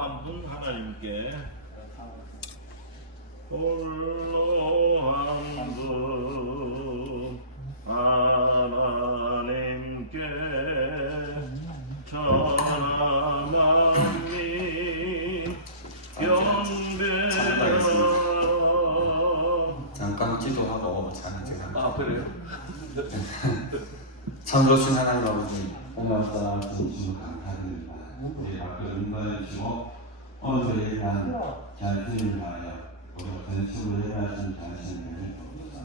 한 분 하나님께 홀로 한 분 하나님께 전함이 경배하라. 잠깐 기도하고 찬양을 아 그래요? 참으신 하나님 아버지, 오늘 따라 진심으로 감사드립니다. 우리 앞으로 인도해 주시고 오늘 저희에 대한 잘들을 위하여 우리가 전심으로 예배하신 당신의 은혜를 주옵소서.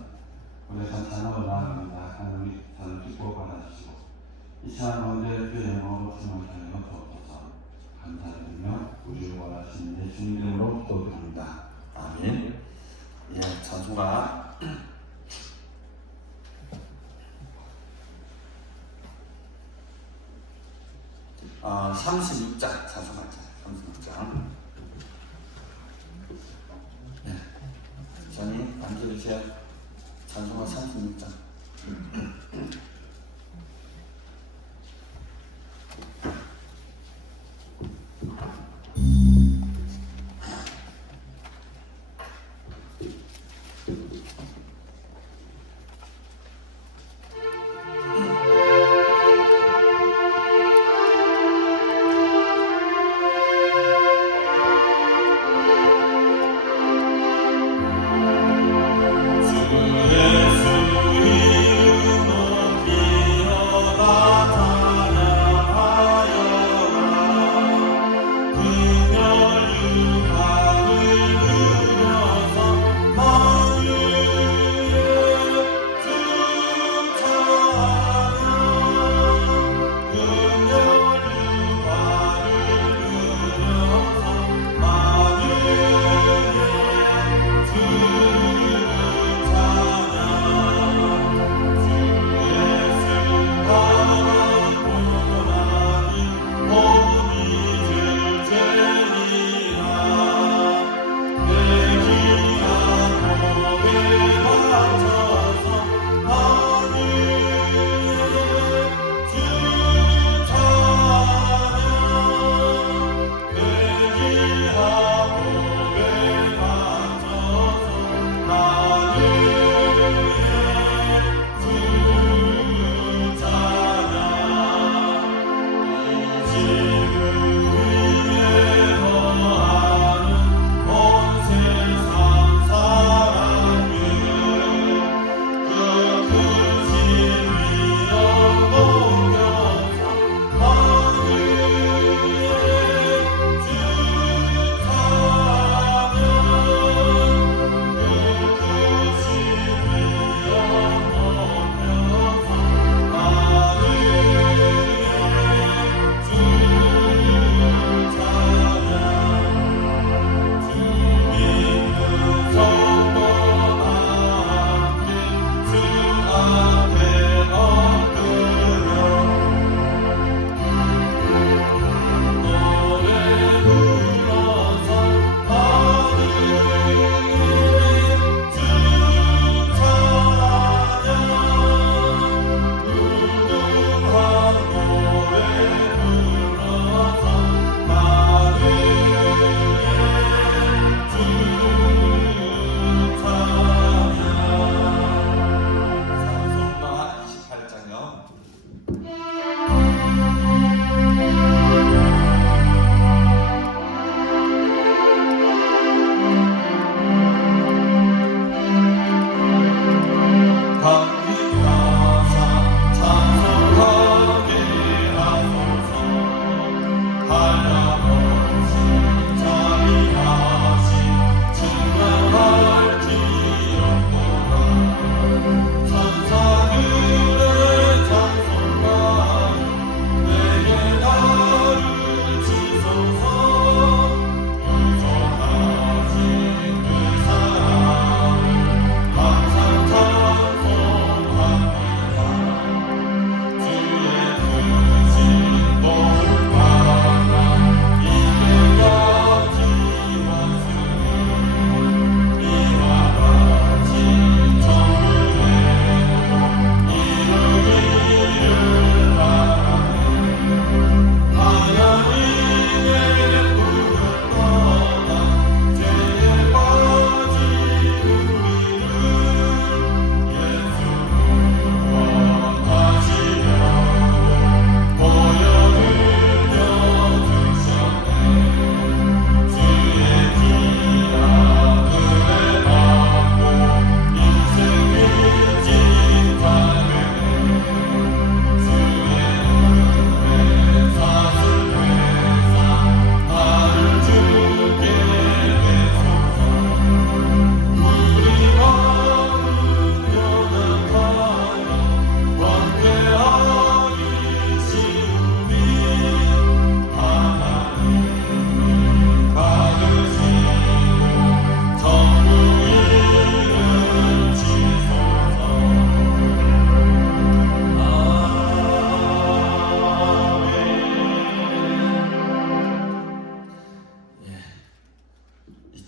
우리가 찬양을 나아갑니다. 하나님 저를 기뻐 받아주시고 이 시간 가운데 주의 영광으로 충만하여 주옵소서. 감사드리며 우리를 원하시는 예수님 이름으로 기도드립니다. 아멘. 예, 찬송가 36장 찬송하자. 36장. 네. 전이 앉아주세요. 찬송가 36장. 그녀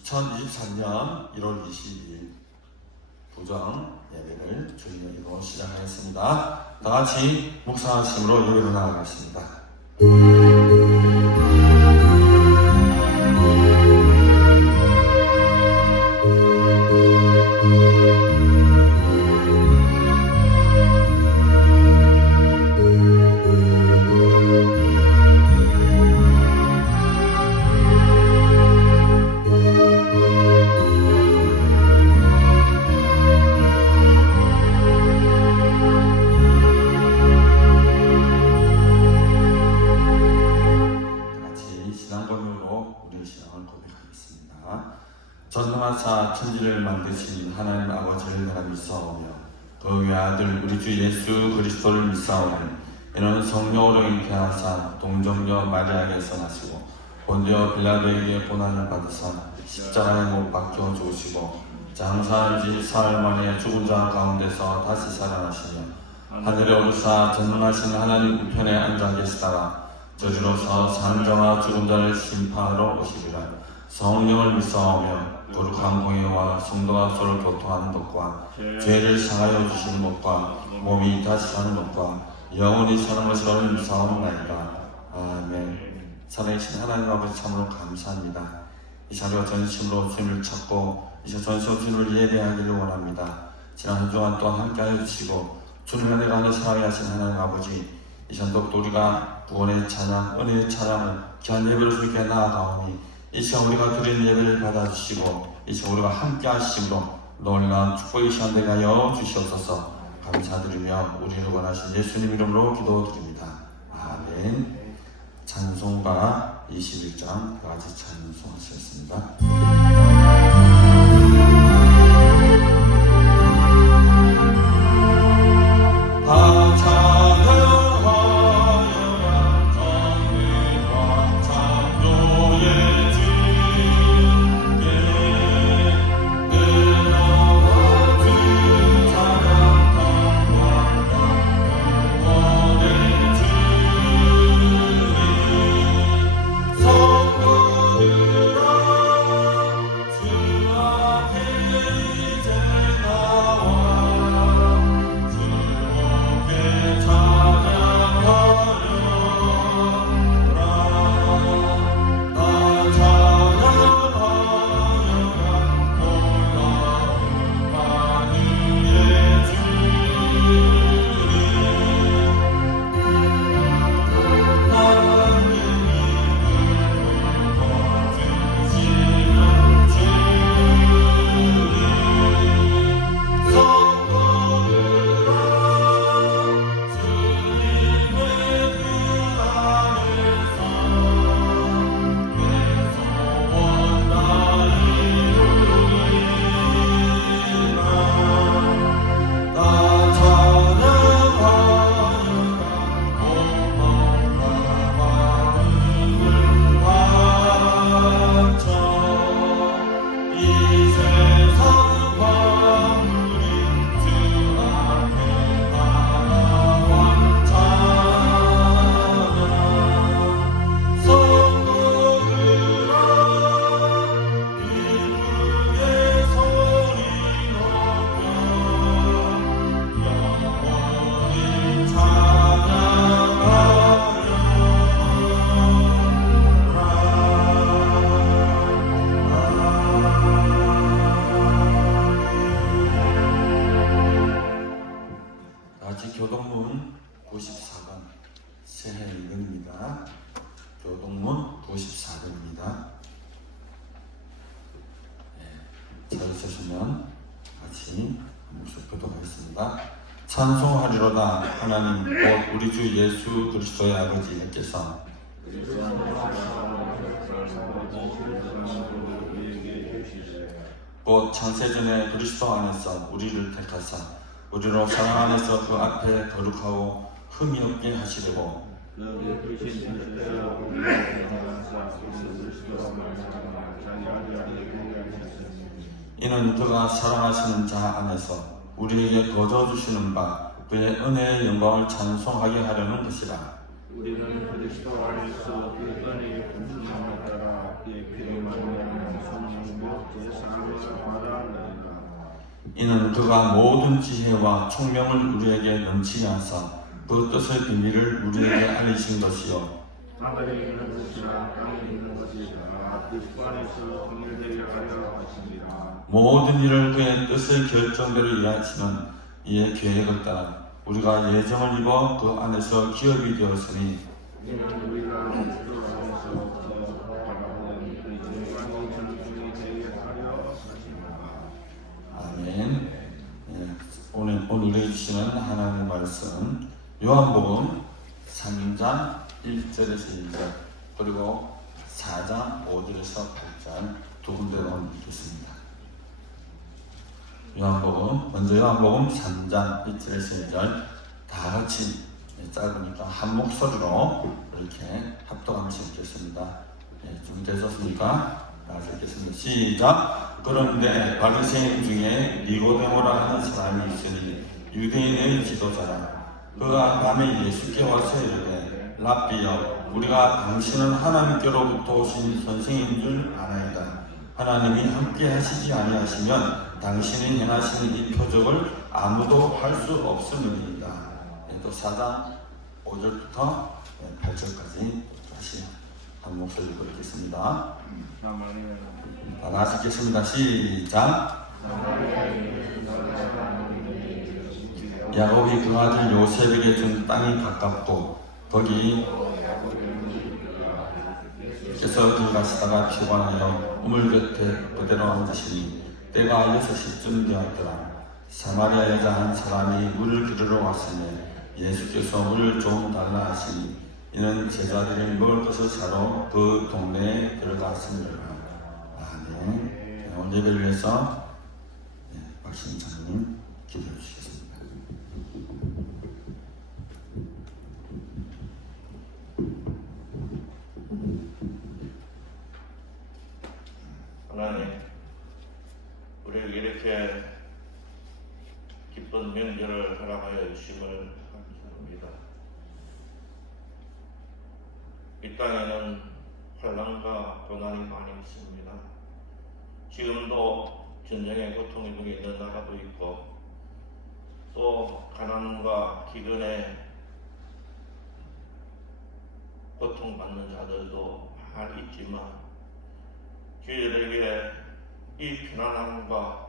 2023년 1월 22일 부정 예배를 주님의 이름으로 시작하겠습니다. 다 같이 묵상하심으로 예배로 나아가겠습니다. 전능하사 천지를 만드신 하나님 아버지를 내가 믿사오며 그 외아들 우리 주 예수 그리스도를 믿사오니 이는 성령으로 잉태하사 동정녀 마리아에게서 나시고 본디오 빌라도에게 고난을 받으사 십자가에 못 박혀 죽으시고 장사한 지 사흘 만에 죽은 자 가운데서 다시 살아나시며 하늘에 오르사 전능하신 하나님 우편에 앉아 계시다가 저리로서 사는 자와 죽은 자를 심판하러 오시리라. 성령을 믿사오며 거룩한 공예와 성도가 서로 교통하는 것과 죄를 상하여 주시는 것과 몸이 다시 사는 것과 영원히 사는 것을 믿사옵나이다. 아멘. 살아계신 하나님 아버지 참으로 감사합니다. 이 자리와 전심으로 주님을 찾고 이제 전심으로 주님을 예배하기를 원합니다. 지난 한 주간 또한 함께하여 주시고 주님의 은혜가 하늘 사랑에 하신 하나님 아버지 이 전독도 우리가 구원의 찬양, 은혜의 찬양을 귀한 예배로 주께 나아가오니 이 시간 우리가 드린 예배를 받아주시고 이 시간 우리가 함께 하심으로 놀라운 축복의 시간 되게 하여 주시옵소서. 감사드리며 우리를 원하신 예수님 이름으로 기도드립니다. 아멘. 찬송가 21장 다같이 찬송하시겠습니다. 교동문 94번 새해 읽음입니다. 교동문 94번입니다. 잘 있으시면 같이 한 목소리 교독하겠습니다. 찬송하리로다 하나님 곧 우리 주 예수 그리스도의 아버지께서 곧 창세전에 그리스도 안에서 우리를 택하사 우리로 사랑 안에서 그 앞에 거룩하고 흠이 없게 하시려고 이는 그가 사랑하시는 자 안에서 우리에게 거저주시는 바 그의 은혜의 영광을 찬송하게 하려는 것이라. 우리는 그리스도 안에서 그 은혜의 분수함에 따라 그의 피로 말미암아 성령으로 이는 그가 모든 지혜와 총명을 우리에게 넘치게 하사 그 뜻의 비밀을 우리에게 알리신 것이요 하늘에 있는 것이라 땅에 있는 것이라 그 안에서 정렬되려 하려 하십니다. 모든 일을 그의 뜻의 결정대로 이해하시는 이의 계획을 따라 우리가 예정을 입어 그 안에서 기업이 되었으니 이는 우리가 그리스도 안에서 바라보는 그 영광의 전승이 되게 하려 하십니다. 아멘. 예, 오늘 해주시는 하나님의 말씀 요한복음 3장 1절에서 1절 그리고 4장 5절에서 8절 두 군데로 읽겠습니다. 먼저 요한복음 3장 1절에서 1절 다 같이 짧으니까 한 목소리로 이렇게 합독하면서 읽겠습니다. 준비되셨습니까? 다시 읽겠습니다. 시작! 그런데 바리새인 중에 니고데모라 하는 사람이 있으니 유대인의 지도자라. 그가 밤에 예수께 와서 이르되 랍비여 우리가 당신은 하나님께로부터 오신 선생인 줄 아나이다. 하나님이 함께 하시지 아니하시면 당신이 행하시는 이 표적을 아무도 할 수 없음이니이다. 또 4장 5절부터 8절까지 다시 한 목소리로 읽겠습니다. 다 같이 읽겠습니다. 시작! 야곱이 그 아들 요셉에게 준 땅이 가깝고 거기 께서 들어가시다가 피곤하여 우물 곁에 그대로 앉으시니 때가 6시쯤 되었더라. 사마리아 여자 한 사람이 물을 기르러 왔으니 예수께서 물을 좀 달라 하시니 이는 제자들이 먹을 것을 사러 그 동네에 들어갔습니다. 아멘. 오늘 예배를 위해서 박신 장님 기도해 주시겠습니다. 하나님, 우리에게 이렇게 기쁜 명절을 허락하여 주심을 감사합니다. 이 땅에는 환난과 고난이 많이 있습니다. 지금도 전쟁의 고통 중에 있는 나라도 있고 또 가난과 기근에 고통받는 자들도 많이 있지만 저희들에게 이 편안함과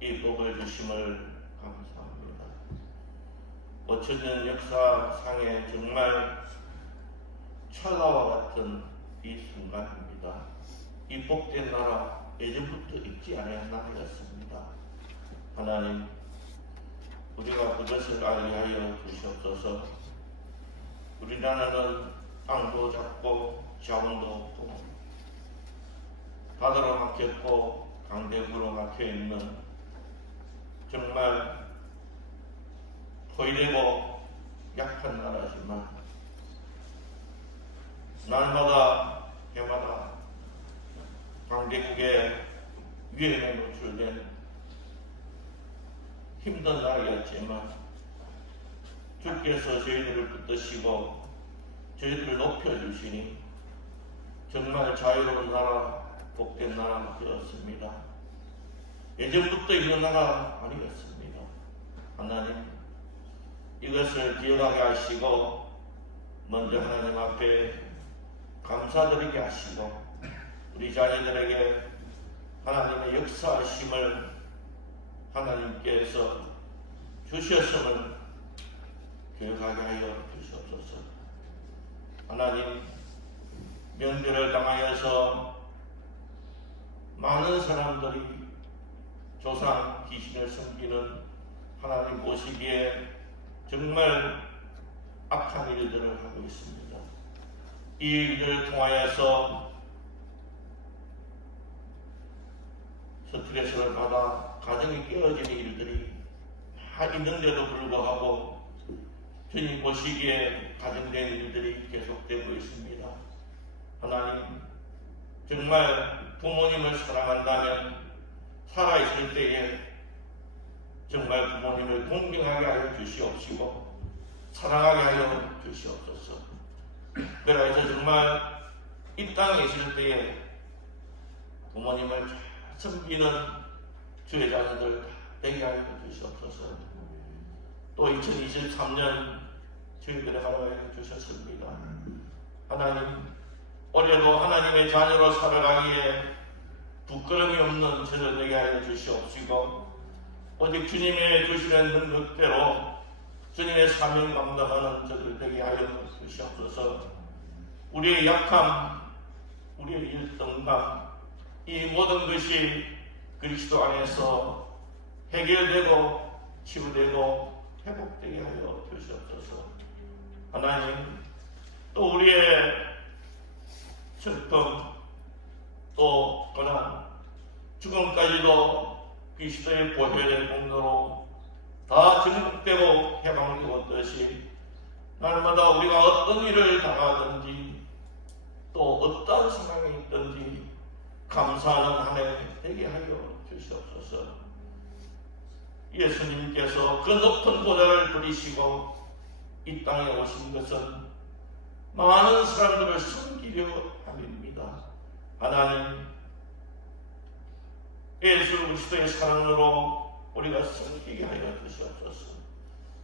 이 복을 주심을 감사합니다. 5천년 역사상에 정말 찰나와 같은 이 순간입니다. 이 복된 나라 예전부터 있지 않은 나라였습니다. 하나님, 우리가 그것을 알게 하여 주시옵소서. 우리나라는 땅도 작고 자원도 없고 바다로 막혔고 강대구로 막혀있는 정말 포위되고 약한 나라지만 날마다 해마다 강대국의 위험에 노출된 힘든 나라였지만 주께서 저희들을 붙드시고 저희들을 높여주시니 정말 자유로운 나라, 복된 나라가 되었습니다. 예전부터 있는 나라 아니었습니다. 하나님, 이것을 기억하게 하시고 먼저 하나님 앞에 감사드리게 하시고 우리 자녀들에게 하나님의 역사하심을 하나님께서 주셨음을 기억하게 하여 주시옵소서. 하나님, 명절을 당하여서 많은 사람들이 조상 귀신을 섬기는 하나님 보시기에 정말 악한 일들을 하고 있습니다. 이 일을 통하여서 스트레스를 받아 가정이 깨어지는 일들이 다 있는데도 불구하고 주님 보시기에 가정된 일들이 계속되고 있습니다. 하나님, 정말 부모님을 사랑한다면 살아있을 때에 정말 부모님을 동경하게 하여 주시옵시고 사랑하게 하여 주시옵소서. 그래서 정말 이 땅에 있을 때에 부모님을 잘 섬기는 주의 자녀들 되게 하여 주시옵소서. 또 2023년 저희들의 하루에 주셨습니다. 하나님, 올해도 하나님의 자녀로 살아가기에 부끄러움이 없는 저를 되게 하여 주시옵시고, 오직 주님의 주시는 능력대로 주님의 사명 감당하는 저들 되게 하여 주시옵소서. 우리의 약함, 우리의 일등감, 이 모든 것이 그리스도 안에서 해결되고 치유되고 회복되게 하여 주시옵소서. 하나님, 또 우리의 슬픔, 또 고난, 죽음까지도 그리스도의 보혈의 공로로 다 증폭되고 해방되었듯이 날마다 우리가 어떤 일을 당하든지 또 어떤 상황이 있든지 감사하는 한 해 되게 하여 주시옵소서. 예수님께서 그 높은 보좌를 부리시고 이 땅에 오신 것은 많은 사람들을 섬기려 함입니다. 하나님, 예수 그리스도의 사랑으로 우리가 섬기게 하여 주시옵소서.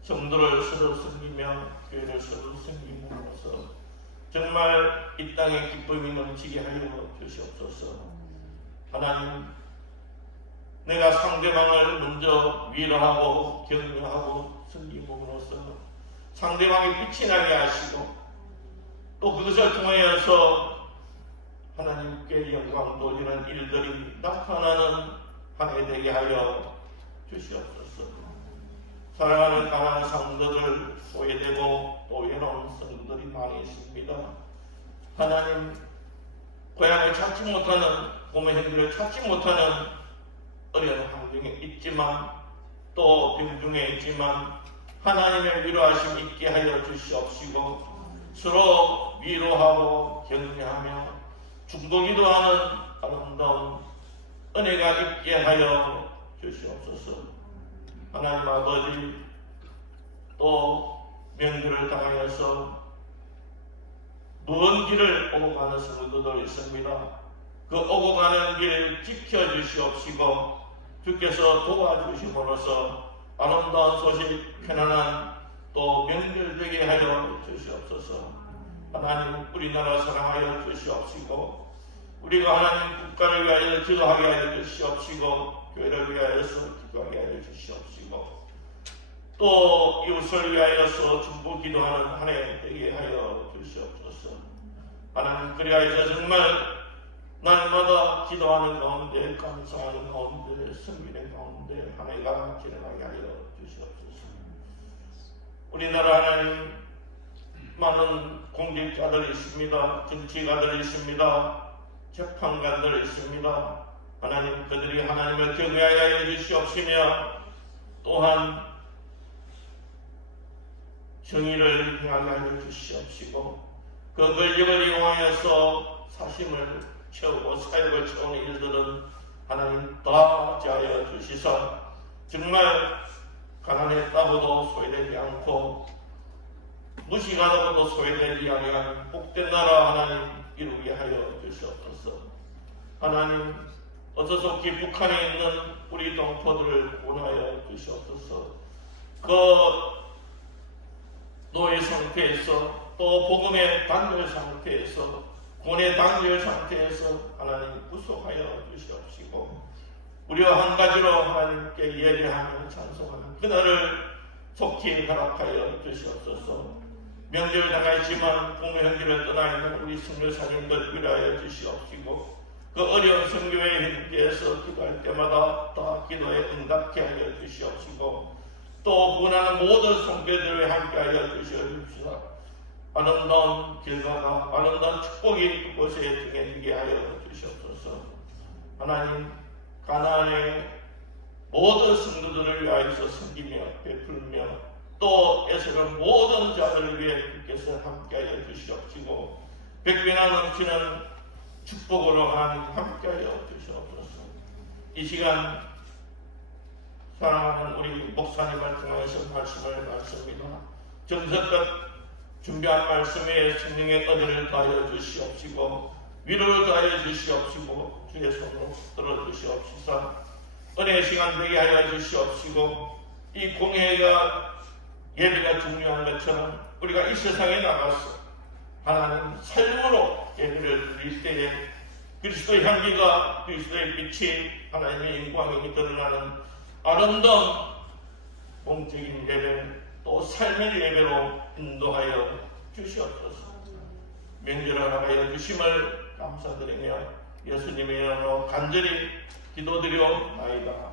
성도를 서로 섬기며 교회를 서로 섬김으로써 정말 이 땅에 기쁨이 넘치게 하여 주시옵소서. 하나님, 내가 상대방을 먼저 위로하고 격려하고 섬김으로써 상대방이 빛이 나게 하시고 또 그것을 통하여서 하나님께 영광 돌리는 일들이 나타나는 한 해 되게 하여 주시옵소서. 사랑하는 가난한 성도들, 소외되고 또 외로운 성도들이 많이 있습니다. 하나님, 고향을 찾지 못하는 부모 형들을 찾지 못하는 어려운 환경에 있지만 또 병중에 있지만 하나님의 위로하심 있게 하여 주시옵시고 서로 위로하고 격려하며 중보기도 하는 아름다운 은혜가 있게 하여 주시옵소서. 하나님 아버지, 또 명절을 당하여서 먼 길을 오고 가는 성도들 있습니다. 그 오고 가는 길 지켜주시옵시고 주께서 도와주심으로써 아름다운 소식, 편안한 또 명절되게 하여 주시옵소서. 하나님, 우리나라 사랑하여 주시옵시고 우리가 하나님 국가를 위하여 기도하게 하여 주시옵시고 교회를 위하여서 기도하게 하여 주시옵시고 또 이웃을 위하여서 중보 기도하는 한 해 되게 하여 주시옵소서. 하나님, 그리하여서 정말 날마다 기도하는 가운데, 감사하는 가운데, 섬기는 가운데 한 해가 지나가게 하여 주시옵소서. 우리나라 하나님, 많은 공직자들이 있습니다. 정치가들이 있습니다. 재판관들이 있습니다. 하나님, 그들이 하나님을 경외하여 주시옵시며 또한 정의를 행하게 하여 주시옵시고 그 권력을 이용하여서 사심을 채우고 사역을 채우는 일들은 하나님 다 제하여 주시사 정말 가난했다고도 소외되지 않고 무시하다고도 소외되지 아니한 복된 나라 하나님 이루게 하여 주시옵소서. 하나님, 어서속히 북한에 있는 우리 동포들을 구원하여 주시옵소서. 그 노예 상태에서 또 복음의 단절 상태에서 군의 단절 상태에서 하나님 구속하여 주시옵시고 우리와 한 가지로 하나님께 예배하며 찬송하는 그날을 속히 허락하여 주시옵소서. 명절 당하지만 부모 형제를 떠나 있는 우리 성교사님들 위로하여 주시옵시고 그 어려운 선교의 현지에서 기도할 때마다 다 기도에 응답케 하여 주시옵시고 또 구원하는 모든 성교들에 함께하여 주시옵시고 아름다운 결과가 아름다운 축복이 그곳에 등해지게 하여 주시옵소서. 하나님, 가나안의 모든 성도들을 위하여서 섬기며 베풀며 또 애쓰는 모든 자들을 위해 주께서 함께하여 주시옵시고 백배나 넘치는 축복으로 하나님 함께하여 주시옵소서. 이 시간 사랑하는 우리 목사님을 통해서 말씀을 받습니다. 정성껏 준비한 말씀에 성령의 은혜를 더하여 주시옵시고 위로를 더하여 주시옵시고 주의 손으로 들어주시옵시사 은혜의 시간 되게 하여 주시옵시고, 이 공예가 예배가 중요한 것처럼 우리가 이 세상에 나가서 하나님 삶으로 예배를 드릴 때에 그리스도의 향기가, 그리스도의 빛이, 하나님의 영광이 드러나는 아름다운 공적인 예배, 또 삶의 예배로 인도하여 주시옵소서. 명절을 하여 주심을 감사드리며 예수님의 이름으로 간절히 기도드려옵나이다.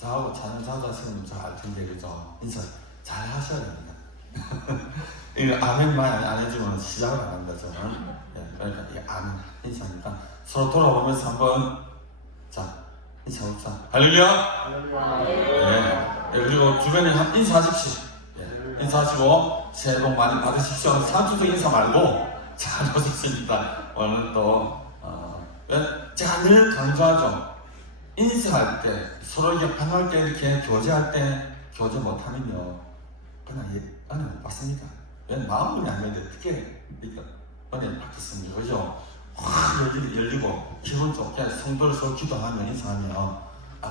저하고 자녀자자시는 잘 텐데, 그죠? 인사 잘 하셔야 됩니다. 이거 아멘만 안 해주면 시작을 안 합니다, 저는. 그러니까 이게 아멘 인사니까 서로 돌아보면서 한번 자 인사합시다. 할렐루야. 네. 그리고 주변에 한 인사하십시오. 인사하시고 새해 복 많이 받으십시오. 사주적 인사 말고 잘 오셨습니다. 오늘 또 제가 늘 강조하죠. 인사할 때 서로 이렇게 반할 때 이렇게 교제할 때 교제 못하면요 그냥 은혜 못 받습니다. 왜 마음이 안 열리는데 어떻게 은혜 받겠습니까? 그죠? 확 열리고 기분 좋게 성도를 서로 기도하며 인사하며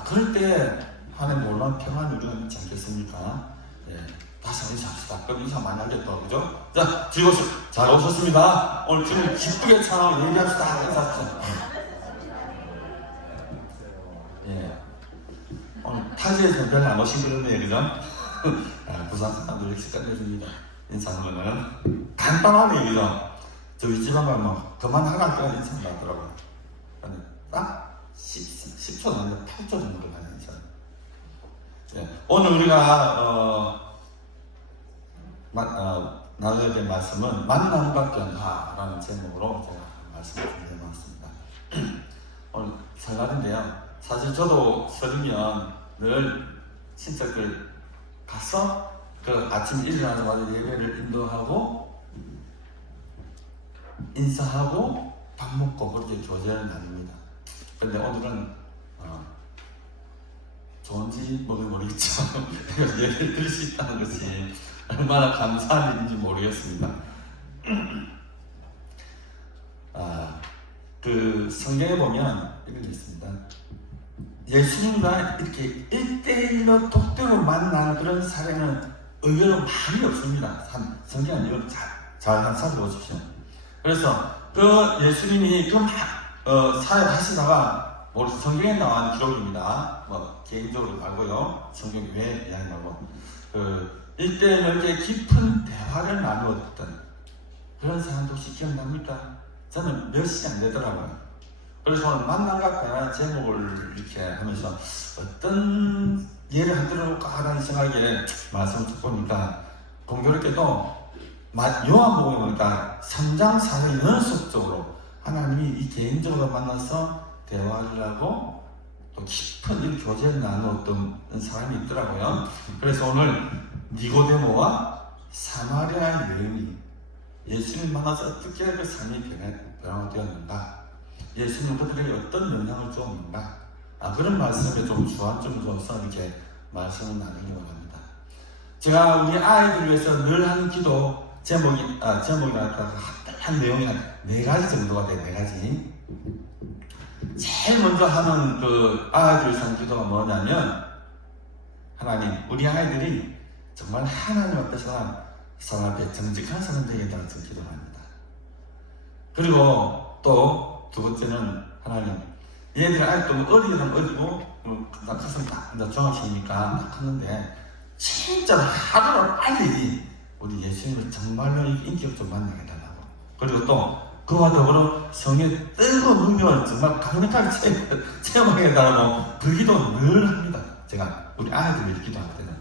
그럴 때 하나님 놀라운 평안이 우리가 있지 않겠습니까? 예. 다시 한번 인사합시다. 그럼 인사 많이 하겠다. 그죠? 자, 즐거우세요. 잘 오셨습니다. 오늘 지금 기쁘게 찬양하고 얘기합시다. 인사합시다. 예. 오늘 타지에서 별로 안 오신 그런데, 그죠? 부산 사람들 이렇게 끝내줍니다. 인사하면은. 간단하네, 그죠? 저희 집안 가면 그만하라 때가 인사를 하더라고요. 딱 10초 넘는데 8초 정도 가는 인사. 오늘 우리가 나누게 될 말씀은 만남과 변화라는 제목으로 제가 말씀을 드려봤습니다. 오늘 설날인데요. 사실 저도 설이면 늘 친척들 가서 그 아침에 일어나자마자 예배를 인도하고 인사하고 밥 먹고 그렇게 교제를 나눕니다. 근데 오늘은 좋은지 모르겠죠. 예배를 드릴 수 있다는 것이 얼마나 감사한 일인지 모르겠습니다. 그 성경에 보면 이런 게 있습니다. 예수님과 이렇게 1대1로 독대로 만나는 그런 사례는 의외로 많이 없습니다. 성경 이걸 잘 살펴보십시오. 그래서 그 예수님이 사역하시다가 성경에 나온 기록입니다. 뭐 개인적으로 말고요. 성경 외에 이야기 말고 1대1 이렇게 깊은 대화를 나누었던 그런 사람도 혹시 기억납니까? 저는 몇이 안 되더라고요. 그래서 오늘 만남과 변화 제목을 이렇게 하면서 어떤 예를 들어볼까 하는 생각에 말씀을 듣보니까 공교롭게도 요한복음에 보니까 3장 4절 연속적으로 하나님이 이 개인적으로 만나서 대화를 하고 또 깊은 이 교제를 나누었던 사람이 있더라고요. 그래서 오늘 니고데모와 사마리아 여인이 예수님 만나서 어떻게 그 삶이 변화되었는가, 예수님 그들에게 어떤 영향을 주었는가, 그런 말씀에 좀 주안점을 줘서 이렇게 말씀을 나누려고 합니다. 제가 우리 아이들을 위해서 늘 하는 기도 제목이나 한 내용이 한 4가지 정도가 돼요. 4가지. 제일 먼저 하는 그 아이들을 위해서 하는 기도가 뭐냐면, 하나님, 우리 아이들이 정말 하나님 앞에서 사람 앞에 정직한 사람 되게 해달라는 기도를 합니다. 그리고 또 두 번째는, 하나님, 얘들이 아직도 어리면 어리고 커서 중학생이니까 컸는데 진짜 하루로 빨리 우리 예수님을 정말로 인격적으로 만나게 해달라고. 그리고 또 그와 더불어 성의 뜨거운 능력을 정말 강력하게 체험하게 해달라고 그 기도 늘 합니다. 제가 우리 아이들을 기도할 때는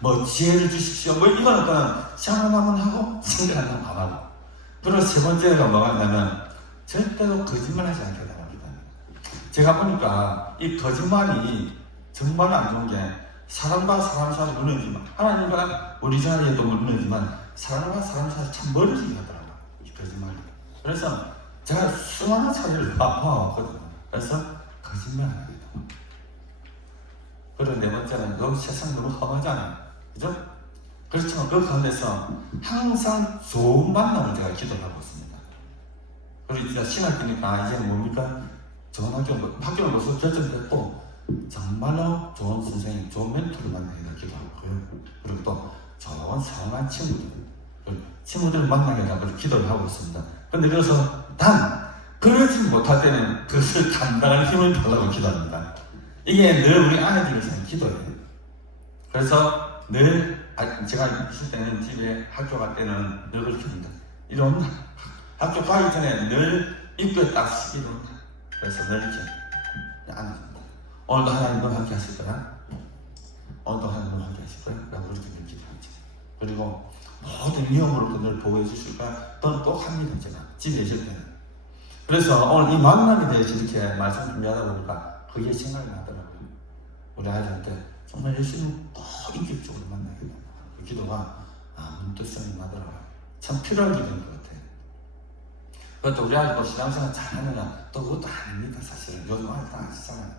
뭐 지혜를 주십시오, 뭐 이거는 그냥 생각만 하고 생각만 안 하고. 그리고 세 번째가 뭐가 있냐면 절대로 거짓말하지 않게 해달랍니다. 제가 보니까 이 거짓말이 정말 안 좋은 게 사람과 사람 사이에 무너지만, 하나님과 우리 사이에도 무너지만 사람과 사람 사이에 참 멀어지게 하더라고요, 이 거짓말이. 그래서 제가 수많은 사례를 봐왔거든요. 그래서 거짓말 안 합니다. 그리고 네 번째는 여기 세상 너무 험하잖아요, 그죠? 그렇지만 그 가운데서 항상 좋은 만남을 제가 기도를 하고 있습니다. 그리고 이제 신학기니까 이제 뭡니까? 좋은 학교를 벌써 결정됐고 정말로 좋은 선생님, 좋은 멘토를 만나게 기도하고요. 그리고 또 좋은 사랑한 친구들을 만나게 하고 기도를 하고 있습니다. 근데 그래서 그러지 못할 때는 그것을 감당할 힘을 달라고 기도합니다. 이게 늘 우리 아이들을 위한 기도예요. 그래서 늘 제가 있을 때는 집에 학교 갈 때는 늘 그렇게 합니다. 이런 학교 가기 전에 늘 입구에 딱 쓰기로 합니다. 그래서 늘 이렇게 앉습니다. 오늘도 하나님과 함께 하실 거야? 오늘도 하나님과 함께 하실 거야? 라고 그렇게 늘 기도하죠. 그리고 모든 위험으로부터 늘 보호해 주실 거야? 또는 꼭 합니다. 제가 집에 있을 때는. 그래서 오늘 이 만남에 대해서 이렇게 말씀 준비하다 보니까 그게 생각이 나더라고요. 우리 아이들한테 정말 예수님 꼭 인격적으로 만나게 된다. 그 기도가 문득 생각이 나더라고요. 참 필요한 기도인 것 같아요. 그것도 우리 아이도 신앙생활 잘하느냐? 또 그것도 아닙니다. 사실은 요즘 아이들 다 아시잖아요.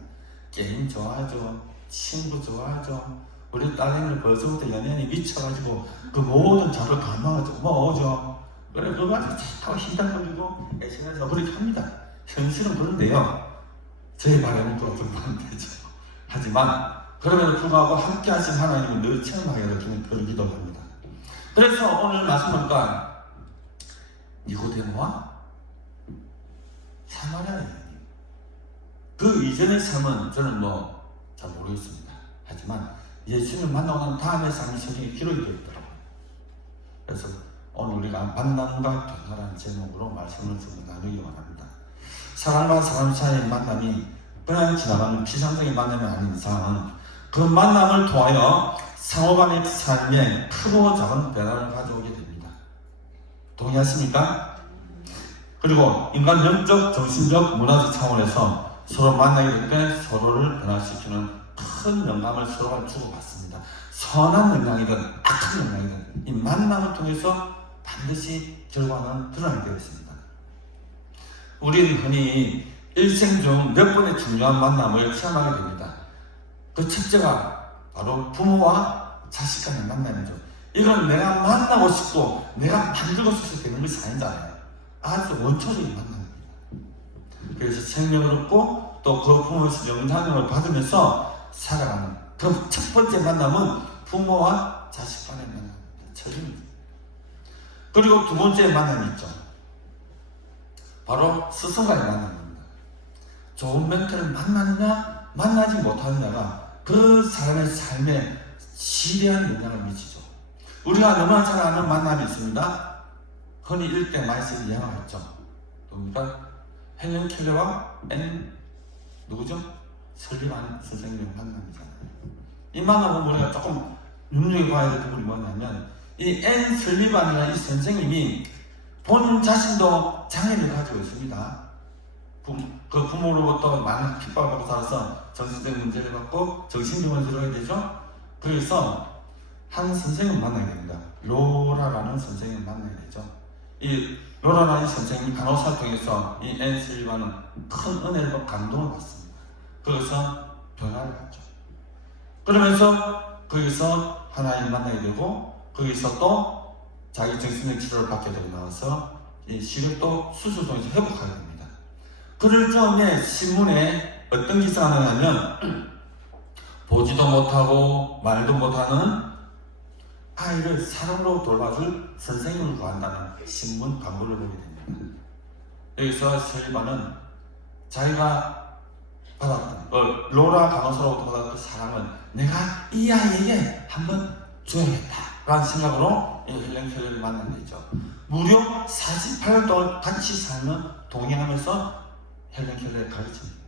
게임 좋아하죠. 친구 좋아하죠. 우리 딸내미는 벌써부터 연예인이 미쳐가지고 그 모든 자료 감망하고 오죠. 그래 그거 가지고 자꾸 희당거리고 SNS에서 그렇게 합니다. 현실은 그런데요, 저희 바람은 또 좀 반대죠. 하지만 그럼에도 불구하고 함께 하신 하나님은 늘 체험하게 되는 그런 기도를 합니다. 그래서 오늘 말씀하니까 니고데모와 사마리아 여인, 그 이전의 삶은 저는 잘 모르겠습니다. 하지만 예수님을 만나고 난 다음의 삶이 성경에 기록이 되어 있더라고요. 그래서 오늘 우리가 만남과 변화라는 제목으로 말씀을 좀 나누기 원합니다. 사람과 사람 사이의 만남이 그냥 지나가는 피상적인 만남이 아닌 이상은 그 만남을 통하여 상호간의 삶에 크고 작은 변화를 가져오게 됩니다. 동의하십니까? 그리고 인간 영적, 정신적, 문화적 차원에서 서로 만나게 될 때 서로를 변화시키는 큰 영감을 서로가 주고받습니다. 선한 영향이든 악한 영향이든 이 만남을 통해서 반드시 결과는 드러나게 되어 있습니다. 우리는 흔히 일생 중 몇 번의 중요한 만남을 체험하게 됩니다. 그 첫째가 바로 부모와 자식 간의 만남이죠. 이건 내가 만나고 싶고 내가 만들고 싶어서 되는 것이 아니잖아요. 아주 원초적인 만남입니다. 그래서 생명을 얻고 또 그 부모에서 영향을 받으면서 살아가는 그 첫 번째 만남은 부모와 자식 간의 만남입니다. 첫입니다. 그리고 두 번째 만남이 있죠. 바로 스승과의 만남입니다. 좋은 멘토를 만나느냐 만나지 못하느냐가 그 사람의 삶에 지대한 영향을 미치죠. 우리가 너무나 잘 아는 만남이 있습니다. 흔히 일대 말씀이 예언했죠. 누굽니까? 헬렌 켈러와 누구죠? 설리반 선생님의 만남이잖아요. 이 만남은 우리가 조금 눈여겨봐야 될 부분이 뭐냐면 이 설리반이라는 이 선생님이 본인 자신도 장애를 가지고 있습니다. 그 부모로부터 많은 핍박을 받고 살아서 정신적 문제를 받고 정신병원에 들어가야 되죠. 그래서 한 선생님을 만나게 됩니다. 로라라는 선생님을 만나게 되죠. 이 로라라는 선생님이 간호사를 통해서 이 설리반은 큰 은혜를 받고 감동을 받습니다. 거기서 변화를 받죠. 그러면서 거기서 하나님을 만나게 되고 거기서 또 자기 정신적 치료를 받게 되고 나와서 이 시력도 수술 통해서 회복하게 됩니다. 그럴 적에 신문에 어떤 기사가 나냐면 보지도 못하고 말도 못하는 아이를 사랑으로 돌봐줄 선생님을 구한다는 신문 광고를 보게 됩니다. 여기서 설리반은 자기가 받았던 로라 간호사로부터 받았던 사랑을 내가 이 아이에게 한번 줘야겠다라는 생각으로 헬렌 켈러를 만나게 되죠. 무려 48년 동안 같이 살면 동행하면서 헬렌 켈러를 가르칩니다.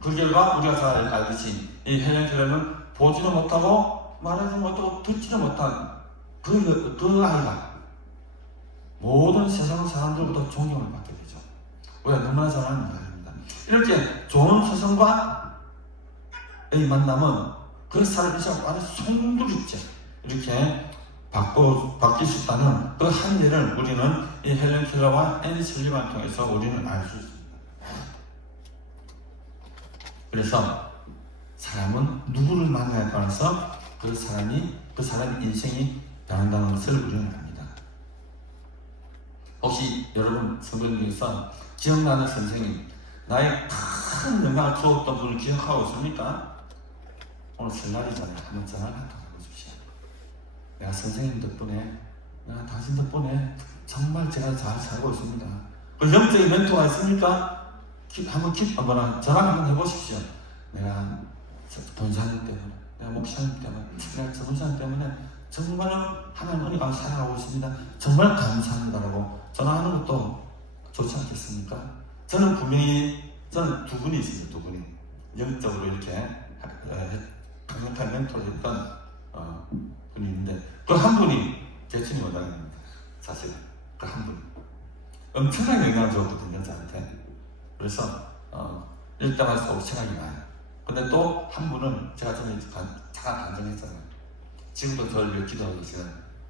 그 결과 우리가 잘 알듯이 이 헬렌 켈러는 보지도 못하고 말하지 못하고 듣지도 못한 그 아이가 모든 세상 사람들로부터 존경을 받게 되죠. 우리가 너무나 잘 아는 말입니다. 이렇게 좋은 스승과의 만남은 그 사람이 완전 송두리째 이렇게 바뀔 수 있다는 그 한계를 우리는 이 헬렌 켈러와 설리반을 통해서 우리는 알 수 있습니다. 그래서 사람은 누구를 만나에 따라서 그 사람의 인생이 변한다는 것을 우리는 압니다. 혹시 여러분 성경 중에서 기억나는 선생님, 나의 큰 영향을 주었던 분을 기억하고 있습니까? 오늘 설날이잖아요. 한번 전화를 해주십시오. 내가 선생님 덕분에, 내가 당신 덕분에 정말 제가 잘 살고 있습니다. 그 영적인 멘토가 있습니까? 한번 전화 한번 해보십시오. 내가 본사님 때문에, 내가 목사님 때문에, 내가 전도사님 때문에 정말 하나님 은혜가 살아가고 있습니다. 정말 감사합니다라고 전화하는 것도 좋지 않겠습니까? 저는 분명히 두 분이 있습니다. 두 분이 영적으로 이렇게 강력한 멘토를 했던 분이 있는데 그 한 분이 제친이 원장님입니다. 사실은 그 한 분 엄청나게 영향을 줬거든요 저한테. 그래서 일당할수록 생각이 나요. 근데 또 한 분은 제가 전에 잠깐 간증했잖아요. 지금도 저를 위해 기도하고 계시는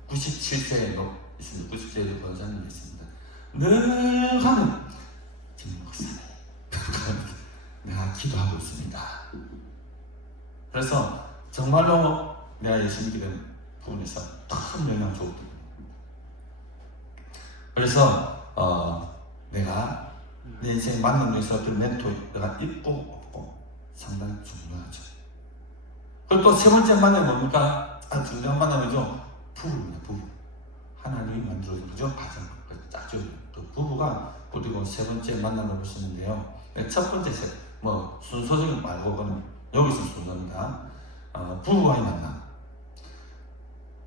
97세에 있습니다. 97세의 권사님이 있습니다. 늘 하는 김 목사님 내가 기도하고 있습니다. 그래서 정말로 내가 예수 믿게 된 부분에서 큰 영향을 줬거든요. 그래서 내가 내 인생의 만남 중에서 어떤 멘토가 있고 없고 상당히 중요하죠. 그리고 또 세 번째 만남이 뭡니까? 아주 중요한 만남이죠. 부부입니다. 부부. 하나님이 만들어준 그죠? 가정. 짝죠. 그 부부가 그리고 세 번째 만남을 보시는데요. 첫 번째 순서적인 말고 그는 여기서 순서입니다. 부부와의 만남.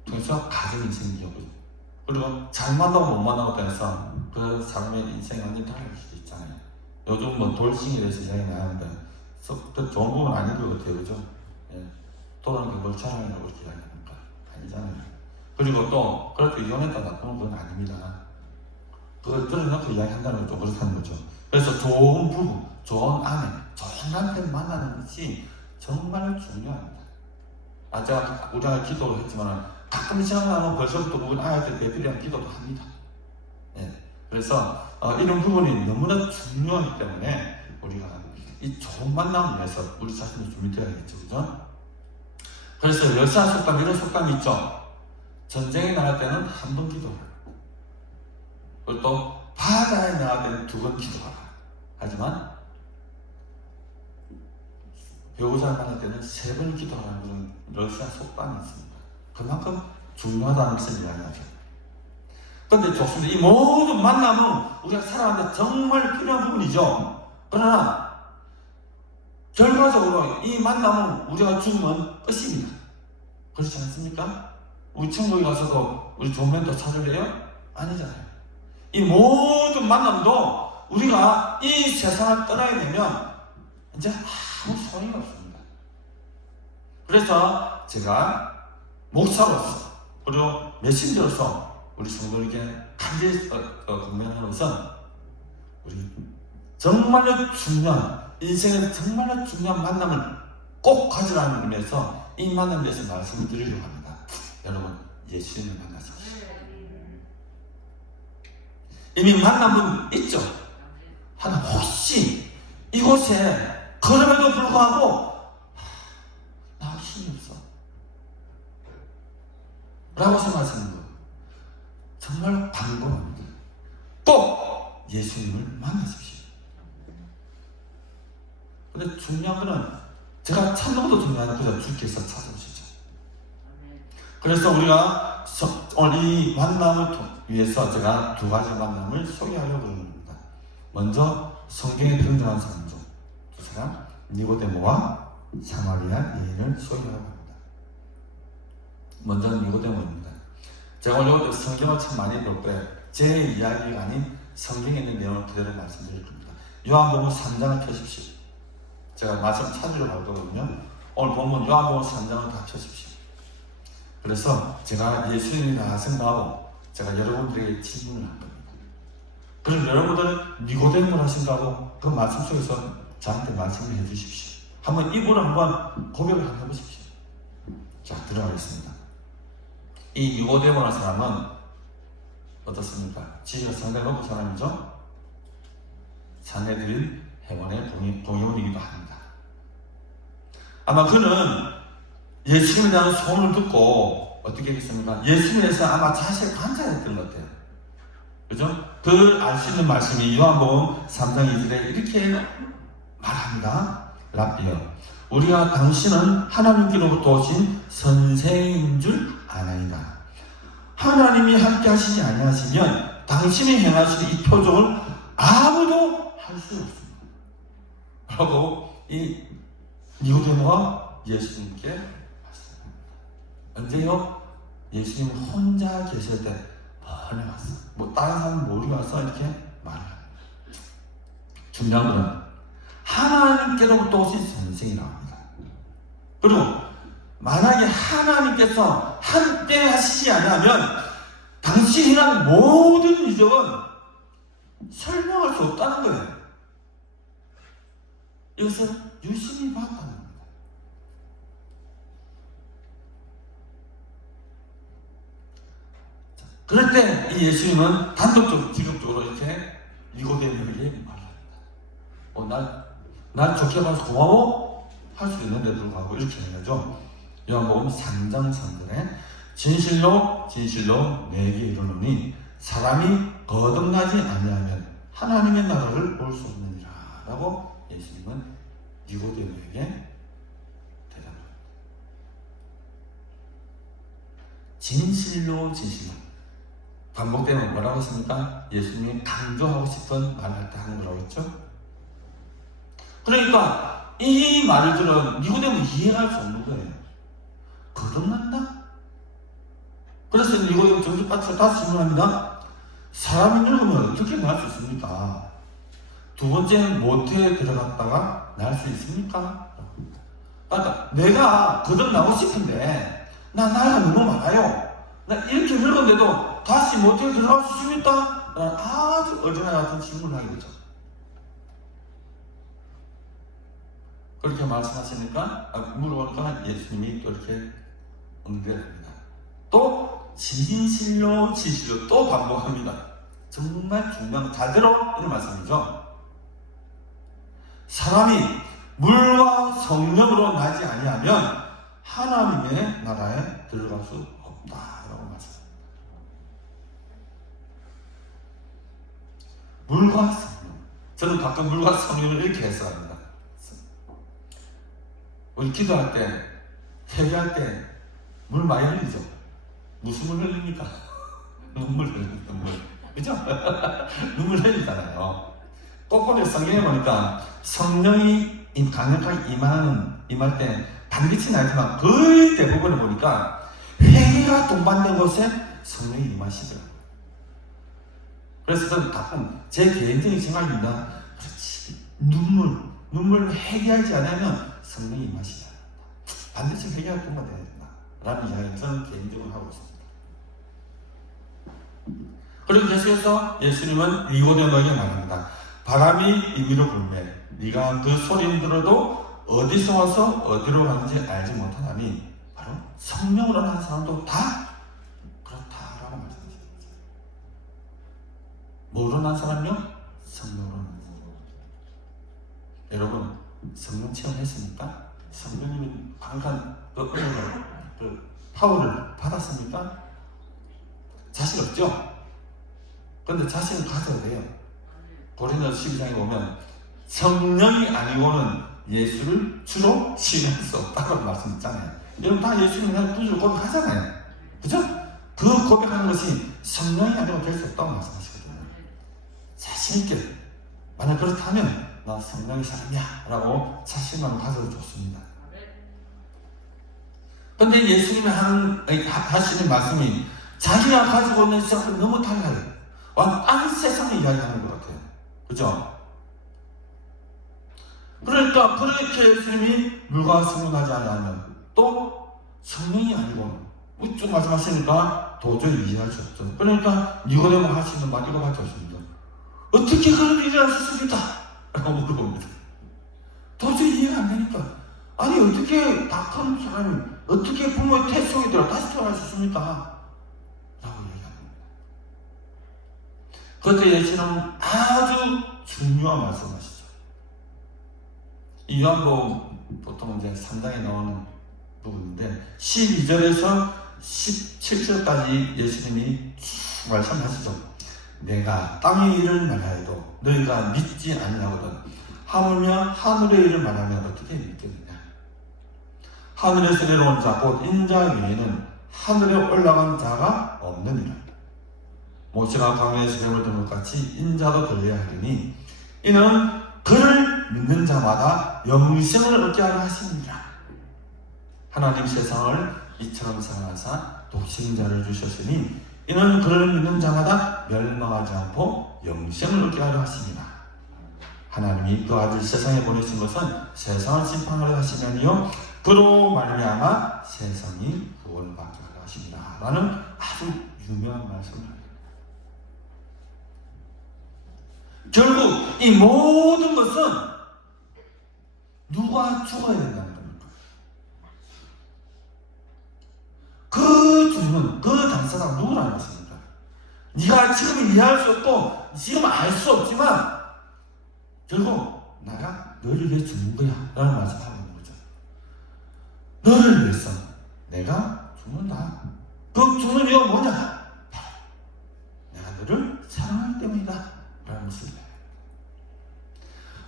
통해서 가정이 생기고 그리고 잘 만나고 못 만나고 해서 그 사람의 인생이 완전히 달라질 수도 있잖아요. 요즘 돌싱에 대해서 이야기 나왔는데 그 좋은 부분은 아닌 것 같아요. 그죠? 예. 돌아오는 게 뭘 자랑이라고 이렇게 이야기합니까? 아니잖아요. 그리고 또 그렇게 이혼했다 나쁘는 건 아닙니다. 그걸 드러내놓고 이야기한다는 것도 그렇다는 거죠. 그래서 좋은 부부, 좋은 아내, 좋은 남편 만나는 것이 정말 중요합니다. 우리가 기도를 했지만 가끔 생각나면 벌써부터 우리 아이한테 배필이한 기도도 합니다. 예. 그래서 이런 부분이 너무나 중요하기 때문에 우리가 이 좋은 만남을 위해서 우리 자신을 준비되어야겠죠. 그죠? 그래서 열사 속담, 이런 속담이 있죠. 전쟁에 나갈 때는 한 번 기도하라. 그리고 또 바다에 나갈 때는 2번 기도하라. 하지만 배우자를 만날 때는 3번 기도하라는 그런 열사 속담이 있습니다. 그만큼 중요하다는 것을 이야기하죠. 그런데 좋습니다. 이 모든 만남은 우리가 살아가는데 정말 필요한 부분이죠. 그러나 결과적으로 이 만남은 우리가 죽으면 끝입니다. 그렇지 않습니까? 우리 천국에 가서도 우리 좋은 멘토 찾을래요? 아니잖아요. 이 모든 만남도 우리가 이 세상을 떠나게 되면 이제 아무 소용이 없습니다. 그래서 제가 목사로서 그리고 메신저로서 우리 성도에게 간절히 공면하는 것은 우리 정말로 중요한 인생에서 정말로 중요한 만남을 꼭 가지라는 의미에서 이 만남에 대해서 말씀을 드리려고 합니다. 여러분, 예수님을 만나십시오. 이미 만난 분 있죠? 혹시 이곳에 걸음에도 불구하고 나 힘이 없어 라고 생각하시는 분 정말 방법합니다. 꼭 예수님을 만나십시오. 근데 중요한 거는 제가 찾는 것도 중요한 거죠. 주께서 찾아오시죠. 그래서 우리가 오늘 이 만남을 위해서 제가 2가지 만남을 소개하려고 합니다. 먼저 성경에 등장한 사람 중 2사람, 니고데모와 사마리아 여인을 소개하려고 합니다. 먼저 니고데모입니다. 제가 오늘 성경을 참 많이 볼 거예요. 제 이야기가 아닌 성경에 있는 내용을 그대로 말씀드릴 겁니다. 요한복음 3장을 펴십시오. 제가 말씀 찾으려고 할 거거든요. 오늘 본문 요한복음 3장을 다 펴십시오. 그래서 제가 예수님이라 생각하고 제가 여러분들에게 질문을 할 겁니다. 그럼 여러분들은 니고데모를 하신다고 그 말씀 속에서 저한테 말씀을 해주십시오. 한번 입으로 한번 고백을 한번 해보십시오. 자, 들어가겠습니다. 이 니고데모라는 사람은 어떻습니까? 지위가 상당히 높은 사람이죠. 산헤드린 회원의 동의원이기도 합니다. 아마 그는 예수님에 대한 소문을 듣고 어떻게 했습니까? 예수님에 대해서 아마 자세히 관찰했던 것 같아요. 그죠? 그 알 수 있는 말씀이 요한복음 3장 2절에 이렇게 말합니다. 랍비여, 우리가 당신은 하나님께로부터 오신 선생인 줄 아나이다. 하나님이 함께 하시지 아니하시면 당신이 행하신 이 표적을 아무도 할 수 없습니다. 라고 이 니고데모가 예수님께 말씀합니다. 언제요? 예수님 혼자 계실 때 번에 왔어. 다른 사람 모르고 와서 이렇게 말합니다. 중요한 건 하나님께로부터 오신 선생이라고 합니다. 그리고 만약에 하나님께서 함께 하시지 않으면 당신이 한 모든 이적은 설명할 수 없다는 거예요. 이것을 유심히 봤다는 겁니다. 그럴 때 이 예수님은 단독적으로 직접적으로 이렇게 니고데모에게 말합니다. 날 좋게 봐서 고마워 할 수 있는데 불구하고 이렇게 해야죠. 요한복음 3장 3절에 진실로 진실로 내게 이르노니 사람이 거듭나지 아니하면 하나님의 나라를 볼 수 없느니라 라고 예수님은 니고데모에게 대답합니다. 진실로 진실로 반복되면 뭐라고 했습니까? 예수님이 강조하고 싶은 말을 할 때 하는 거라고 했죠? 그러니까 이 말을 들어 니고데모 이해할 수 없는 거예요. 거듭난다? 그래서 니고데모 정신바치고 다시 질문합니다. 사람이 늙으면 어떻게 날 수 있습니까? 2번째는 모태에 들어갔다가 날 수 있습니까? 그러니까 내가 거듭나고 싶은데 나이가 너무 많아요. 나 이렇게 늙었는데도 다시 모텔에 들어갈 수 있습니까? 아주 어린애 같은 질문을 하게 되죠. 그렇게 말씀하시니까 물어보니까 예수님이 또 이렇게 응대합니다. 또 진실로 또 반복합니다. 정말 중요한 잘 들어 이런 말씀이죠. 사람이 물과 성령으로 나지 아니하면 하나님의 나라에 들어갈 수 없다라고 말씀합니다. 물과 성령. 저는 가끔 물과 성령을 이렇게 해석합니다. 우리 기도할 때, 회개할 때 물 많이 흘리죠. 무슨 물 흘립니까? 눈물 흘립니다. 눈물. 그죠? 눈물 흘리잖아요. 꼼꼼히 성경에 보니까 성령이 강력하게 임할 때 반드시 나지만 거의 대부분을 보니까 회개가 동반된 곳에 성령이 임하시더라고요. 그래서 저는 가끔 제 개인적인 생각입니다. 그렇지. 눈물 회개하지 않으면 성령이 임하시지 않는다. 반드시 회개가 동반돼야 된다. 라는 이야기를 저는 개인적으로 하고 있습니다. 그리고 계속해서 예수님은 니고데모에게 말합니다. 바람이 이위로 불매 네가 그 소리를 들어도 어디서 와서 어디로 가는지 알지 못하나니 바로 성령으로 난 사람도 다 그렇다라고 말씀하십니다. 뭐로 난 사람요? 성령으로 난 사람. 여러분 성령 체험했습니까? 성령님이 방간 그 파워를 받았습니까? 자신 없죠? 그런데 자신을 가져야 돼요. 고린도서 12장에 보면 성령이 아니고는 예수를 주로 신뢰할 수 없다고 말씀 있잖아요. 여러분 다 예수님을 그냥 두줄 고백하잖아요. 그죠? 그 고백하는 것이 성령이 아니고 될 수 없다고 말씀하시거든요. 자신있게 만약 그렇다면 나 성령의 사람이야 라고 자신만 가져도 좋습니다. 그런데 예수님이 하시는 말씀이 자기가 가지고 있는 생각을 너무 달라요. 딴 세상에 이야기하는 것 같아요. 그죠? 그러니까 그렇게 예수님이 물과 성령하지 않으면 또 성령이 아니고 쭉 말씀하시니까 도저히 이해할 수 없죠. 그러니까 니고데모 할 수 있는 말 이거밖에 없습니다. 어떻게 그런 일이 할 수 있습니까? 라고 물어봅니다. 도저히 이해가 안 되니까 아니 어떻게 다 큰 사람이 어떻게 부모의 태 속에 들어 다시 태어날 수 있습니까? 라고 얘기합니다. 그때 예수님은 아주 중요한 말씀을 하시죠. 이 요한복음 보통 이제 3장에 나오는 부분인데 12절에서 17절까지 예수님이 쭉 말씀하시죠. 내가 땅의 일을 말하여도 너희가 믿지 아니하거든 하물며 하늘의 일을 말하면 어떻게 믿겠느냐. 하늘에서 내려온 자 곧 인자 외에는 하늘에 올라간 자가 없느니라. 모세가 광야에서 뱀을 든 것 같이 인자도 들려야 하리니 이는 그를 믿는 자마다 영생을 얻게 하려 하십니다. 하나님 세상을 이처럼 사랑하사 독생자를 주셨으니 이는 그를 믿는 자마다 멸망하지 않고 영생을 얻게 하려 하십니다. 하나님이 그 아들 세상에 보내신 것은 세상을 심판하려 하시면이요 그로 말미암아 세상이 구원받게 하려 하십니다. 라는 아주 유명한 말씀을 합니다. 결국 이 모든 것은 누가 죽어야 된다는 겁니까? 그 주는 그 당사자가 누구라는 것입니까? 네가 지금 이해할 수 없고 지금 알 수 없지만 결국 나가 너를 위해 죽는 거야 라는 말씀을 하고 있는 거죠. 너를 위해서 내가 죽는다. 그 죽는 이유가 뭐냐? 내가 너를 사랑하기 때문이다 라는 것입니다.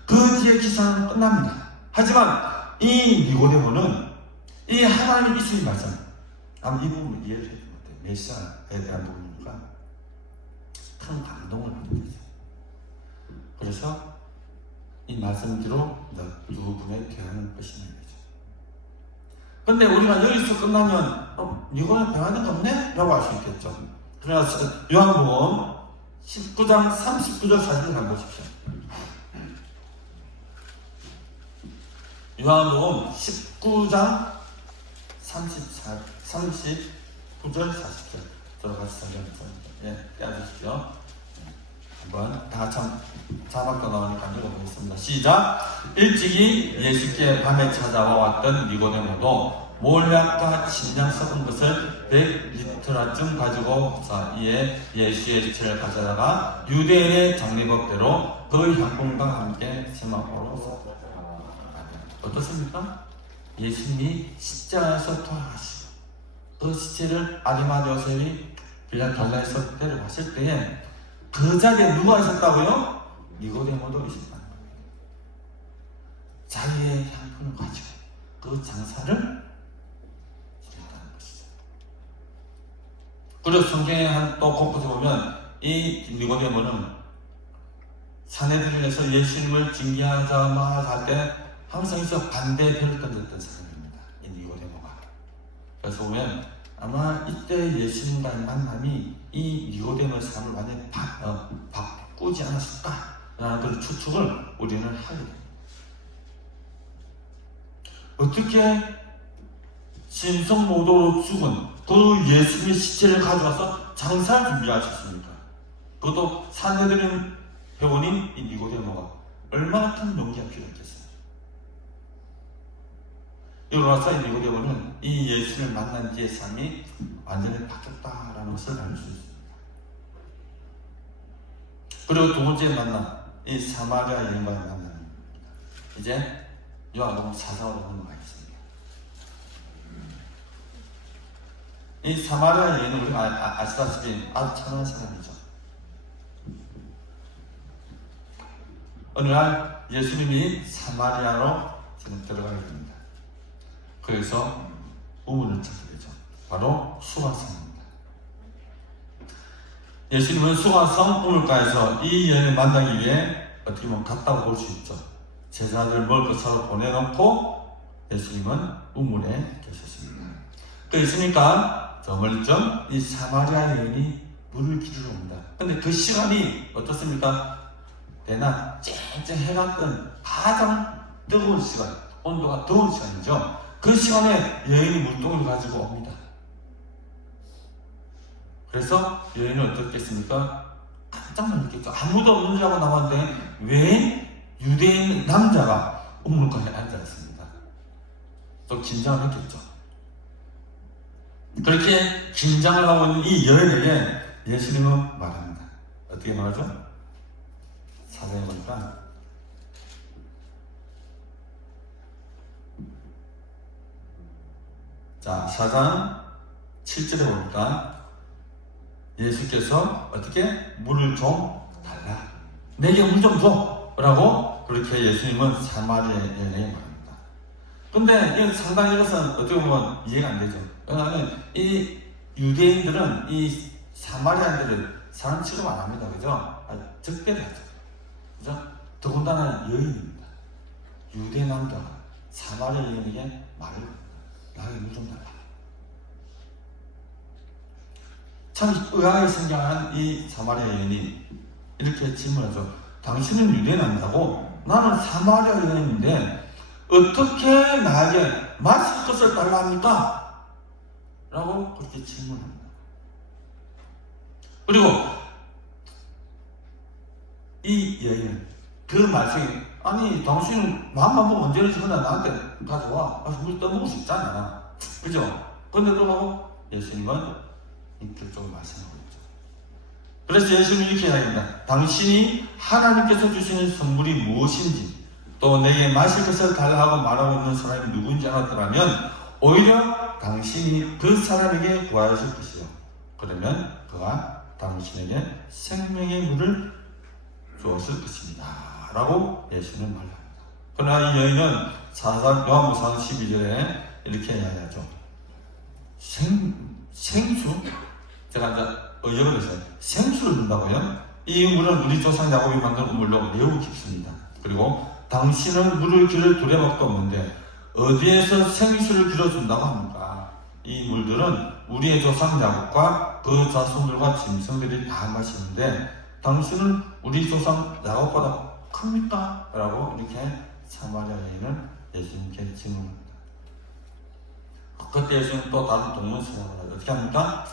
그 뒤에 기사는 끝납니다. 하지만 이 니고데모는 이 하나님의 이수의 말씀 아마 이 부분을 이해를 해야 될 것 같아요. 메시아에 대한 부분이니까 큰 감동을 받게 되죠. 그래서 이 말씀대로 두 분의 대화는 끝이 나는 거죠. 근데 우리가 여기서 끝나면 니고데모 배워야 거 없네? 라고 할 수 있겠죠. 그래서 요한복음 19장 39절 사진을 한번 보십시오. 요한복음 19장 39절 40절 들어가서 떼어주십시오. 한번 다 자막도 나오니까 읽어보겠습니다. 시작. 일찍이 예수께 밤에 찾아와 왔던 니고데모도 몰약과 진양 섞은 것을 100리터라쯤 가지고 이에 예수의 시체를 가져다가 유대인의 장례법대로 그 향품과 함께 세마포로 쌌다. 어떻습니까? 예수님이 십자가에서 돌아가시고 그 시체를 아리마대 요셉이 빌라에서 데려갔을 때에 그 자리에 누가 있었다고요? 니고데모도 있었다. 자기의 향품을 가지고 그 장사를 했다는 것이죠. 그리고 성경에 또 곳곳에 보면 이 니고데모는 산헤드린에서 예수님을 징계하자마자 할 때 항상 있어 반대의 표를 던졌던 사람입니다. 이 니고데모가. 그래서 보면 아마 이때 예수님과의 만남이 이 니고데모의 삶을 완전히 바꾸지 않았을까라는 그런 추측을 우리는 하게 됩니다. 어떻게 심성모도로 죽은 그 예수님의 시체를 가져와서 장사를 준비하셨습니까? 그것도 산헤드린 회원인 이 니고데모가 얼마나 큰 용기가 필요했겠어요. 이로써 이 니고데모는 이 예수를 만난 뒤의 삶이 완전히 바뀌었다라는 것을 알 수 있습니다. 그리고 두 번째 만남, 이 사마리아 여인과의 만남입니다. 이제 요한복음 4장으로 넘어가겠습니다. 이 사마리아 여인은 우리가 아시다시피 아주 천한 사람이죠. 어느 날 예수님이 사마리아로 지금 들어가게 됩니다. 그래서 우물을 찾게 되죠. 바로 수가성입니다. 예수님은 수가성 우물가에서 이 여인을 만나기 위해 어떻게 보면 갔다고 볼 수 있죠. 제자들 먹을 것 사러 보내놓고 예수님은 우물에 계셨습니다. 그랬으니까 저 멀쩡 이 사마리아 여인이 물을 기르러 옵니다. 근데 그 시간이 어떻습니까? 대낮 쨍쨍 해가 뜬 가장 뜨거운 시간, 온도가 더운 시간이죠. 그 시간에 여인이 물동을 가지고 옵니다. 그래서 여인은 어떻겠습니까? 깜짝 놀랐겠죠. 아무도 없는 줄 알고 나왔는데 왜 유대인 남자가 우물가에 앉아있습니다. 또 긴장을 했겠죠. 그렇게 긴장을 하고 있는 이 여인에게 예수님은 말합니다. 어떻게 말하죠? 사장에 보니까 자, 4장 7절에 보니까 예수께서 어떻게 물을 좀 달라. 내게 물 좀 줘. 라고 그렇게 예수님은 사마리아 여인에게 말합니다. 근데 상당히 이것은 어떻게 보면 이해가 안 되죠. 왜냐하면 이 유대인들은 이 사마리아인들을 사람 취급 안 합니다. 그죠? 적대하죠. 그죠? 더군다나 여인입니다. 유대 남자가 사마리아 여인에게 말을 합니다. 나에게 물 좀 달라. 참 의아하게 생각한 이 사마리아 여인이 이렇게 질문하죠. 당신은 유대 남자고 나는 사마리아 여인인데 어떻게 나에게 마실 것을 달라 합니까? 라고 그렇게 질문합니다. 그리고 이 여인은 그 말씀이 아니 당신은 마음만 보면 언제든지 그냥 나한테 가져와. 물 떠먹을 수 있잖아. 그죠? 근데 그러고 예수님은 인격적으로 말씀하고 있죠. 그래서 예수님은 이렇게 이야기합니다. 당신이 하나님께서 주시는 선물이 무엇인지 또 내게 마실 것을 달라고 말하고 있는 사람이 누구인지 알았더라면 오히려 당신이 그 사람에게 구하실 것이요. 그러면 그가 당신에게 생명의 물을 주었을 것입니다. 라고 예수님은 말합니다. 그러나 이 여인은 요한복음 4장 12절에 이렇게 이야기하죠. 생수? 제가 이제 의역을 했어요. 생수를 준다고요? 이 물은 우리 조상 야곱이 만든 우물로 매우 깊습니다. 그리고 당신은 물을 기를 두려밖에 없는데 어디에서 생수를 길어준다고 합니까? 이 물들은 우리의 조상 야곱과 그 자손들과 짐승들이 다 마시는데 당신은 우리 조상 야곱보다 큽니까? 라고 이렇게 사마리아 여인을 예수님께 질문합니다. 그때 예수님은 또 다른 동문서답을 하죠. 어떻게 합니까?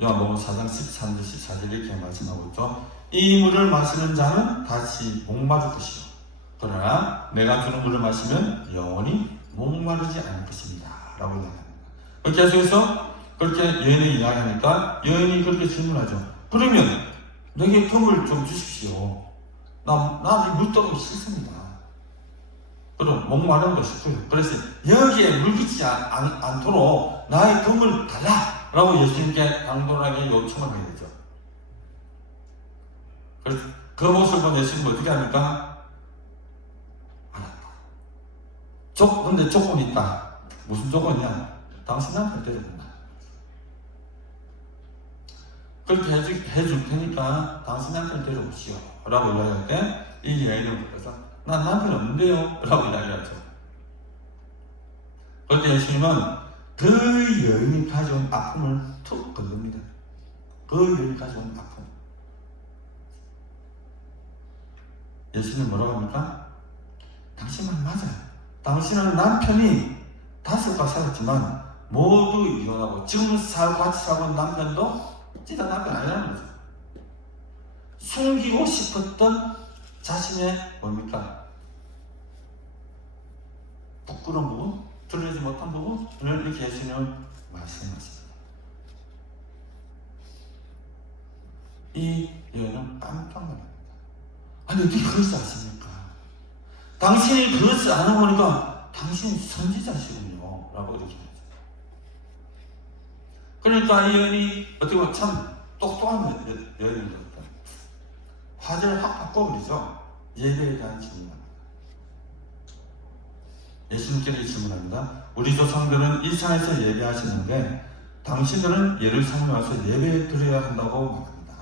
요한복음 4장 13절 14절 이렇게 말씀하고 있죠. 이 물을 마시는 자는 다시 목마를 것이요 그러나 내가 주는 물을 마시면 영원히 목마르지 않을 것입니다 라고 이야기합니다. 계속해서 그렇게 여인이 이야기하니까 여인이 그렇게 질문하죠. 그러면 내게 금을 좀 주십시오. 나 이 물떡이 싫습니다. 그럼 목마른 거 싶고요. 그래서 여기에 물깃지 않도록 나의 금을 달라 라고 예수님께 당돌하게 요청을 하게 되죠. 그래서 그 모습을 본 예수님은 어떻게 합니까? 알았다. 근데 조건이 있다. 무슨 조건이냐? 당신 남편 데려온다. 그렇게 해줄 테니까 당신 남편 데려오시오 라고 이야기할 때 이 여인은 그래서 난 남편 없는데요 라고 이야기하죠. 그때 예수님은 그 여인이 가져온 아픔을 툭 긁습니다. 그 여인이 가져온 아픔. 예수님은 뭐라고 합니까? 당신 말 맞아요. 당신은 남편이 5가 살았지만 모두 이혼하고 지금 같이 살고 있는 남편도 진짜 남편 아니라는 거죠. 숨기고 싶었던 자신의 뭡니까? 부끄러운 부분, 드러내지 못한 부분을 이렇게 예수님은 말씀하십니다. 이 여인은 깜짝 놀랍니다. 아니 어떻게 그것을 아십니까? 당신이 그것을 아는 거니까 당신이 선지자시군요 라고 이렇게 하죠. 그러니까 이 여인이 어떻게 보면 참 똑똑한 여인인 것 같아요. 화제를 확 바꿔버리죠. 예배에 대한 질문합니다. 예수님께서 질문합니다. 우리 조상들은 이 산에서 예배하시는데 당신들은 예루살렘에 와서 예배 드려야 한다고 말합니다.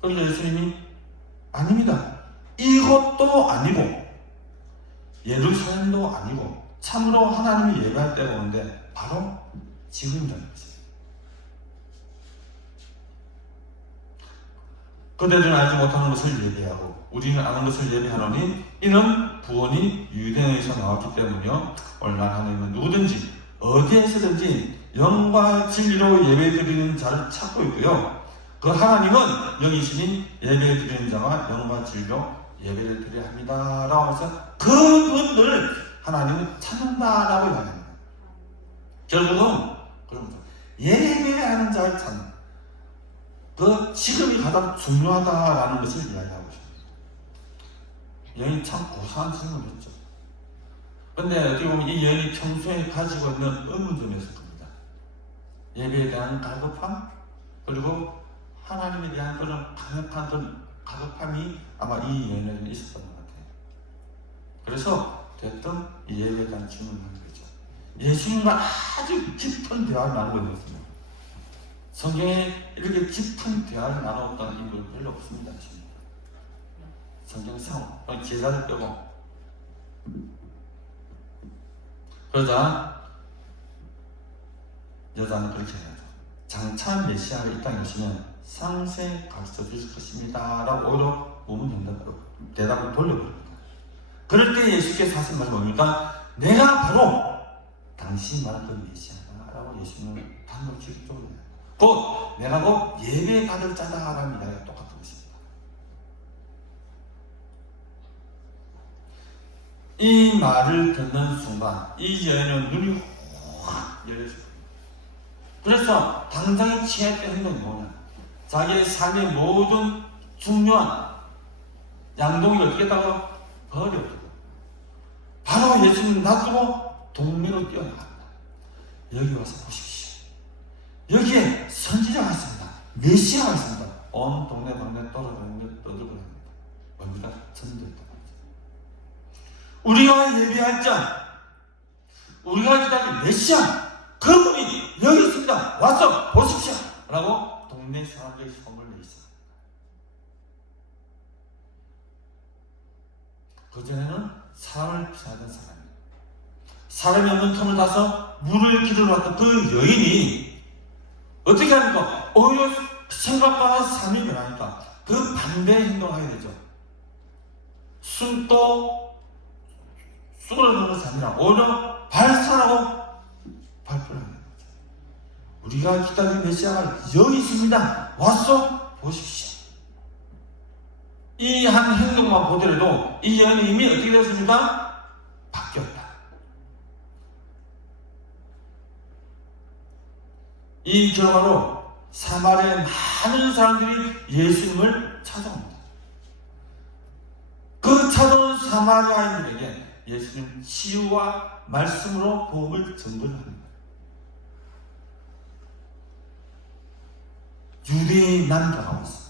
그래서 예수님이 아닙니다. 이것도 아니고 예루살렘도 아니고 참으로 하나님이 예배할 때가 오는데 바로 지금이라는 것입니다. 그대들은 알지 못하는 것을 예배하고 우리는 아는 것을 예배하노니 이는 구원이 유대인에서 나왔기 때문이요 얼마나 하나님은 누구든지 어디에서든지 영과 진리로 예배드리는 자를 찾고 있고요 그 하나님은 영이시니 예배드리는 자와 영과 진리로 예배를 드려야 합니다 라고 해서 그분들을 하나님은 찾는다라고 이야기합니다. 결국은 그런 거죠. 예배하는 자를 찾는 그 지금이 가장 중요하다라는 것을 이야기하고 있습니다. 여인이 참 고상한 질문을 했죠. 그런데 어떻게 보면 이 여인이 평소에 가지고 있는 의문점이었을 겁니다. 예배에 대한 갈급함 그리고 하나님에 대한 그런 강력한 그런 갈급함이 아마 이 여인에게 있었던 것 같아요. 그래서 됐든 이 예배에 대한 질문을 하는 거죠. 예수님과 아주 깊은 대화를 나누고 있는 것입니다. 성경에 이렇게 깊은 대화를 나눴던 인물은 별로 없습니다. 성경상 제자들 빼고. 그러자 여자는 그렇게 해야죠. 장차 메시아가 이 땅에 오시면 상세 가르쳐 주실 것입니다 라고 오히려 우문정답으로 대답을 돌려버립니다. 그럴 때 예수께서 하신 말이 뭡니까? 내가 바로 당신이 말한 그 메시아다 라고 예수님은 단독 직접적으로 곧 내가 곧 예배 받을 자다라는 이야기가 똑같은 것입니다. 이 말을 듣는 순간 이 여인은 눈이 확 열려집니다. 그래서 당장에 취했던 행동이 뭐냐? 자기의 삶의 모든 중요한 양동이를 어떻게 했다고? 버려버리고 바로 예수님 놔두고 동네로 뛰어나갑니다. 여기 와서 보십시오. 여기에 선지자가 있습니다. 메시아가 있습니다. 온 동네 떠돌아다니며 떠들고 다닙니다. 뭡니까? 전도했다. 우리가 예배할 자, 우리가 기다린 메시아, 그분이 여기 있습니다. 와서 보십시오. 라고 동네 사람들이 소문을 내있습니다. 그전에는 사람을 피하던 사람이 없는 틈을 타서 물을 기르러 왔던 그 여인이 어떻게 합니까? 오히려 생각보다 삶이 변하니까 그 반대의 행동을 하게 되죠. 숨도 쑥으로는 것이 아니라 오히려 발산하고 발표를 하는 거죠. 우리가 기다린 메시아가 여기 있습니다. 와서 보십시오. 이 한 행동만 보더라도 이 여인이 이미 어떻게 되었습니까? 바뀌었다. 이 결과로 사마리아의 많은 사람들이 예수님을 찾아옵니다. 그 찾아온 사마리아인들에게 예수님 치유와 말씀으로 복음을 전달합니다. 유대인 남자가 왔어.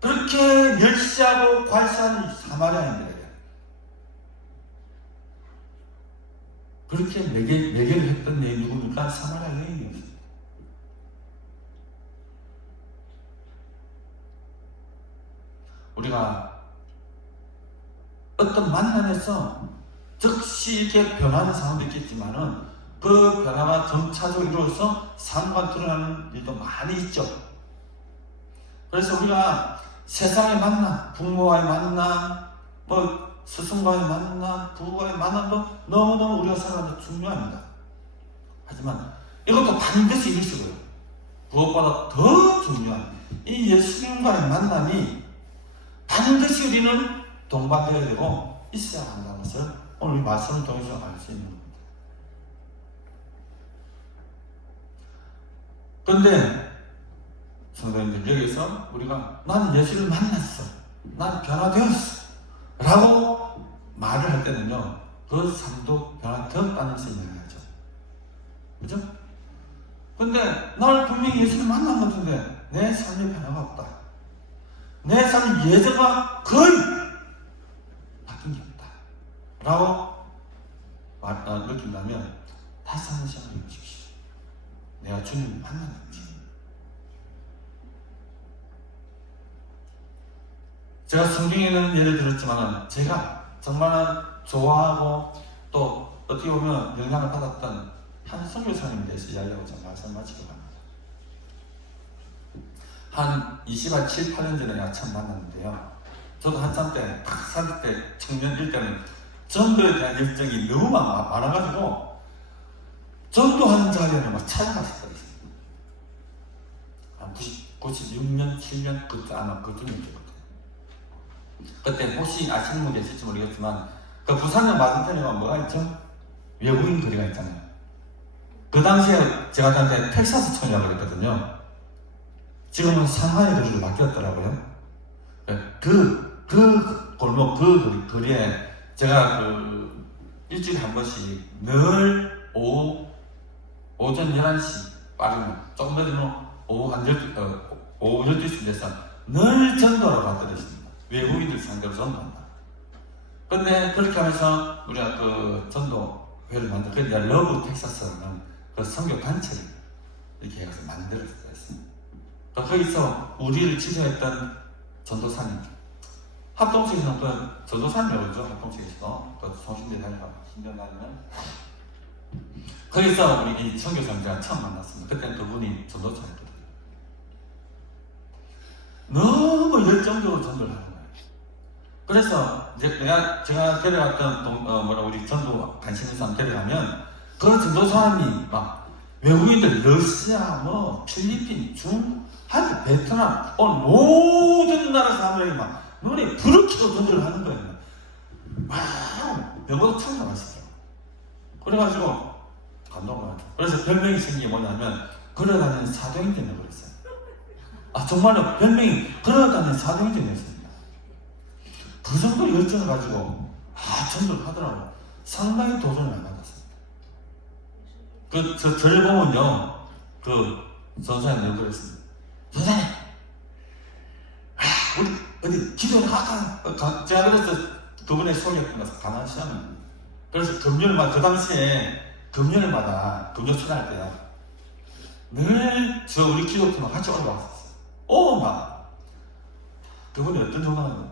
그렇게 멸시하고 괄시하는 사마리아인들에게 그렇게 매개를 했던 내 누굽니까? 사마리아 여인이었어요. 우리가 어떤 만남에서 즉시 이렇게 변하는 상황도 있겠지만은 그 변화가 점차적으로 이루어서 삶과 드러나는 일도 많이 있죠. 그래서 우리가 세상의 만남, 부모와의 만남, 스승과의 만남, 부부와의 만남도 너무너무 우리가 살아가는 데 중요합니다. 하지만 이것도 반드시 이루시고요. 그것보다 더 중요한 이 예수님과의 만남이 반드시 우리는 동반되어야 되고 있어야 한다는 것을 오늘 말씀을 통해서 알 수 있는 겁니다. 그런데 성도님들, 여기서 우리가 나는 예수를 만났어, 난 변화되었어 라고 말을 할 때는요, 그 삶도 변화되었다는 것을 이야기하죠. 그죠? 근데 나는 분명히 예수를 만난 것 같은데 내 삶에 변화가 없다, 내 삶의 예전과 거의 바뀐 게 없다 라고 느낀다면 다시 한번 생각해 보십시오. 내가 주님을 만났는지. 제가 성경에는 예를 들었지만 제가 정말 좋아하고 또 어떻게 보면 영향을 받았던 한 선교사님에 대해서 이야기하고 제가 말씀 마치려고 합니다. 한 27, 8년 전에 내가 처음 만났는데요. 저도 한참 때, 30대 청년일 때는 전도에 대한 열정이 너무 많아가지고 전도하는 자리에는 막 찾아갔었어요. 한 96년, 7년 그때 아마 그쯤이었거든요. 그때 혹시 아시는 분 계실지 모르겠지만 그 부산역 맞은편에 뭐가 있죠? 외국인 거리가 있잖아요. 그 당시에 제가 저한테 텍사스 촌이라고 그랬거든요. 지금은 상하이 거리로 바뀌었더라고요. 그 골목, 그 거리에 제가 일주일에 한 번씩 늘 오전 11시 빠르면 조금 늦으면 오후 12시 돼서 늘 전도하러 갔더랬습니다. 외국인들 상대로 전도한다. 근데 그렇게 하면서 우리가 그 전도회를 만들고 내가 러브 텍사스라는 그 선교 단체를 이렇게 해서 만들었어요. 거기서 우리를 지도했던 전도사님, 합동측에서는 그 전도사님이라고 그러죠. 합동측에서 그 성신대 다니고 신대 다니면 거기서 우리 이 선교사님과 처음 만났습니다. 그때는 그분이 전도사였거든요. 너무 열정적으로 전도를 하는 거예요. 그래서 이제 제가 데려갔던 우리 전도 관심 있는 사람 데려가면 그 전도사님이 막 외국인들 러시아, 필리핀, 한국, 베트남, 모든 나라 사람들이 막 눈에 불을 켜고 전도를 하는 거예요. 막 영어도 참 잘하시더라고요. 그래가지고 감동을 받았어요. 그래서 별명이 생긴 게 뭐냐면 걸어다니는 사도행전이라고 그랬어요. 정말로 별명이 걸어다니는 사도행전이었습니다. 그 정도 열정을 가지고 전도를 하더라고요. 상당히 도전을 많이 받았습니다. 저를 보면요, 전사님 그랬습니다. 전사님, 우리 어디 기도를 할까? 제가 그래서 그분의 소개했던 것을 가만히 시작합니다. 그래서 금요일마다, 그 당시에 금요일마다 금요 출할 때요, 늘 우리 기도팀과 같이 올라왔었어요. 막 그분이 어떤 정도는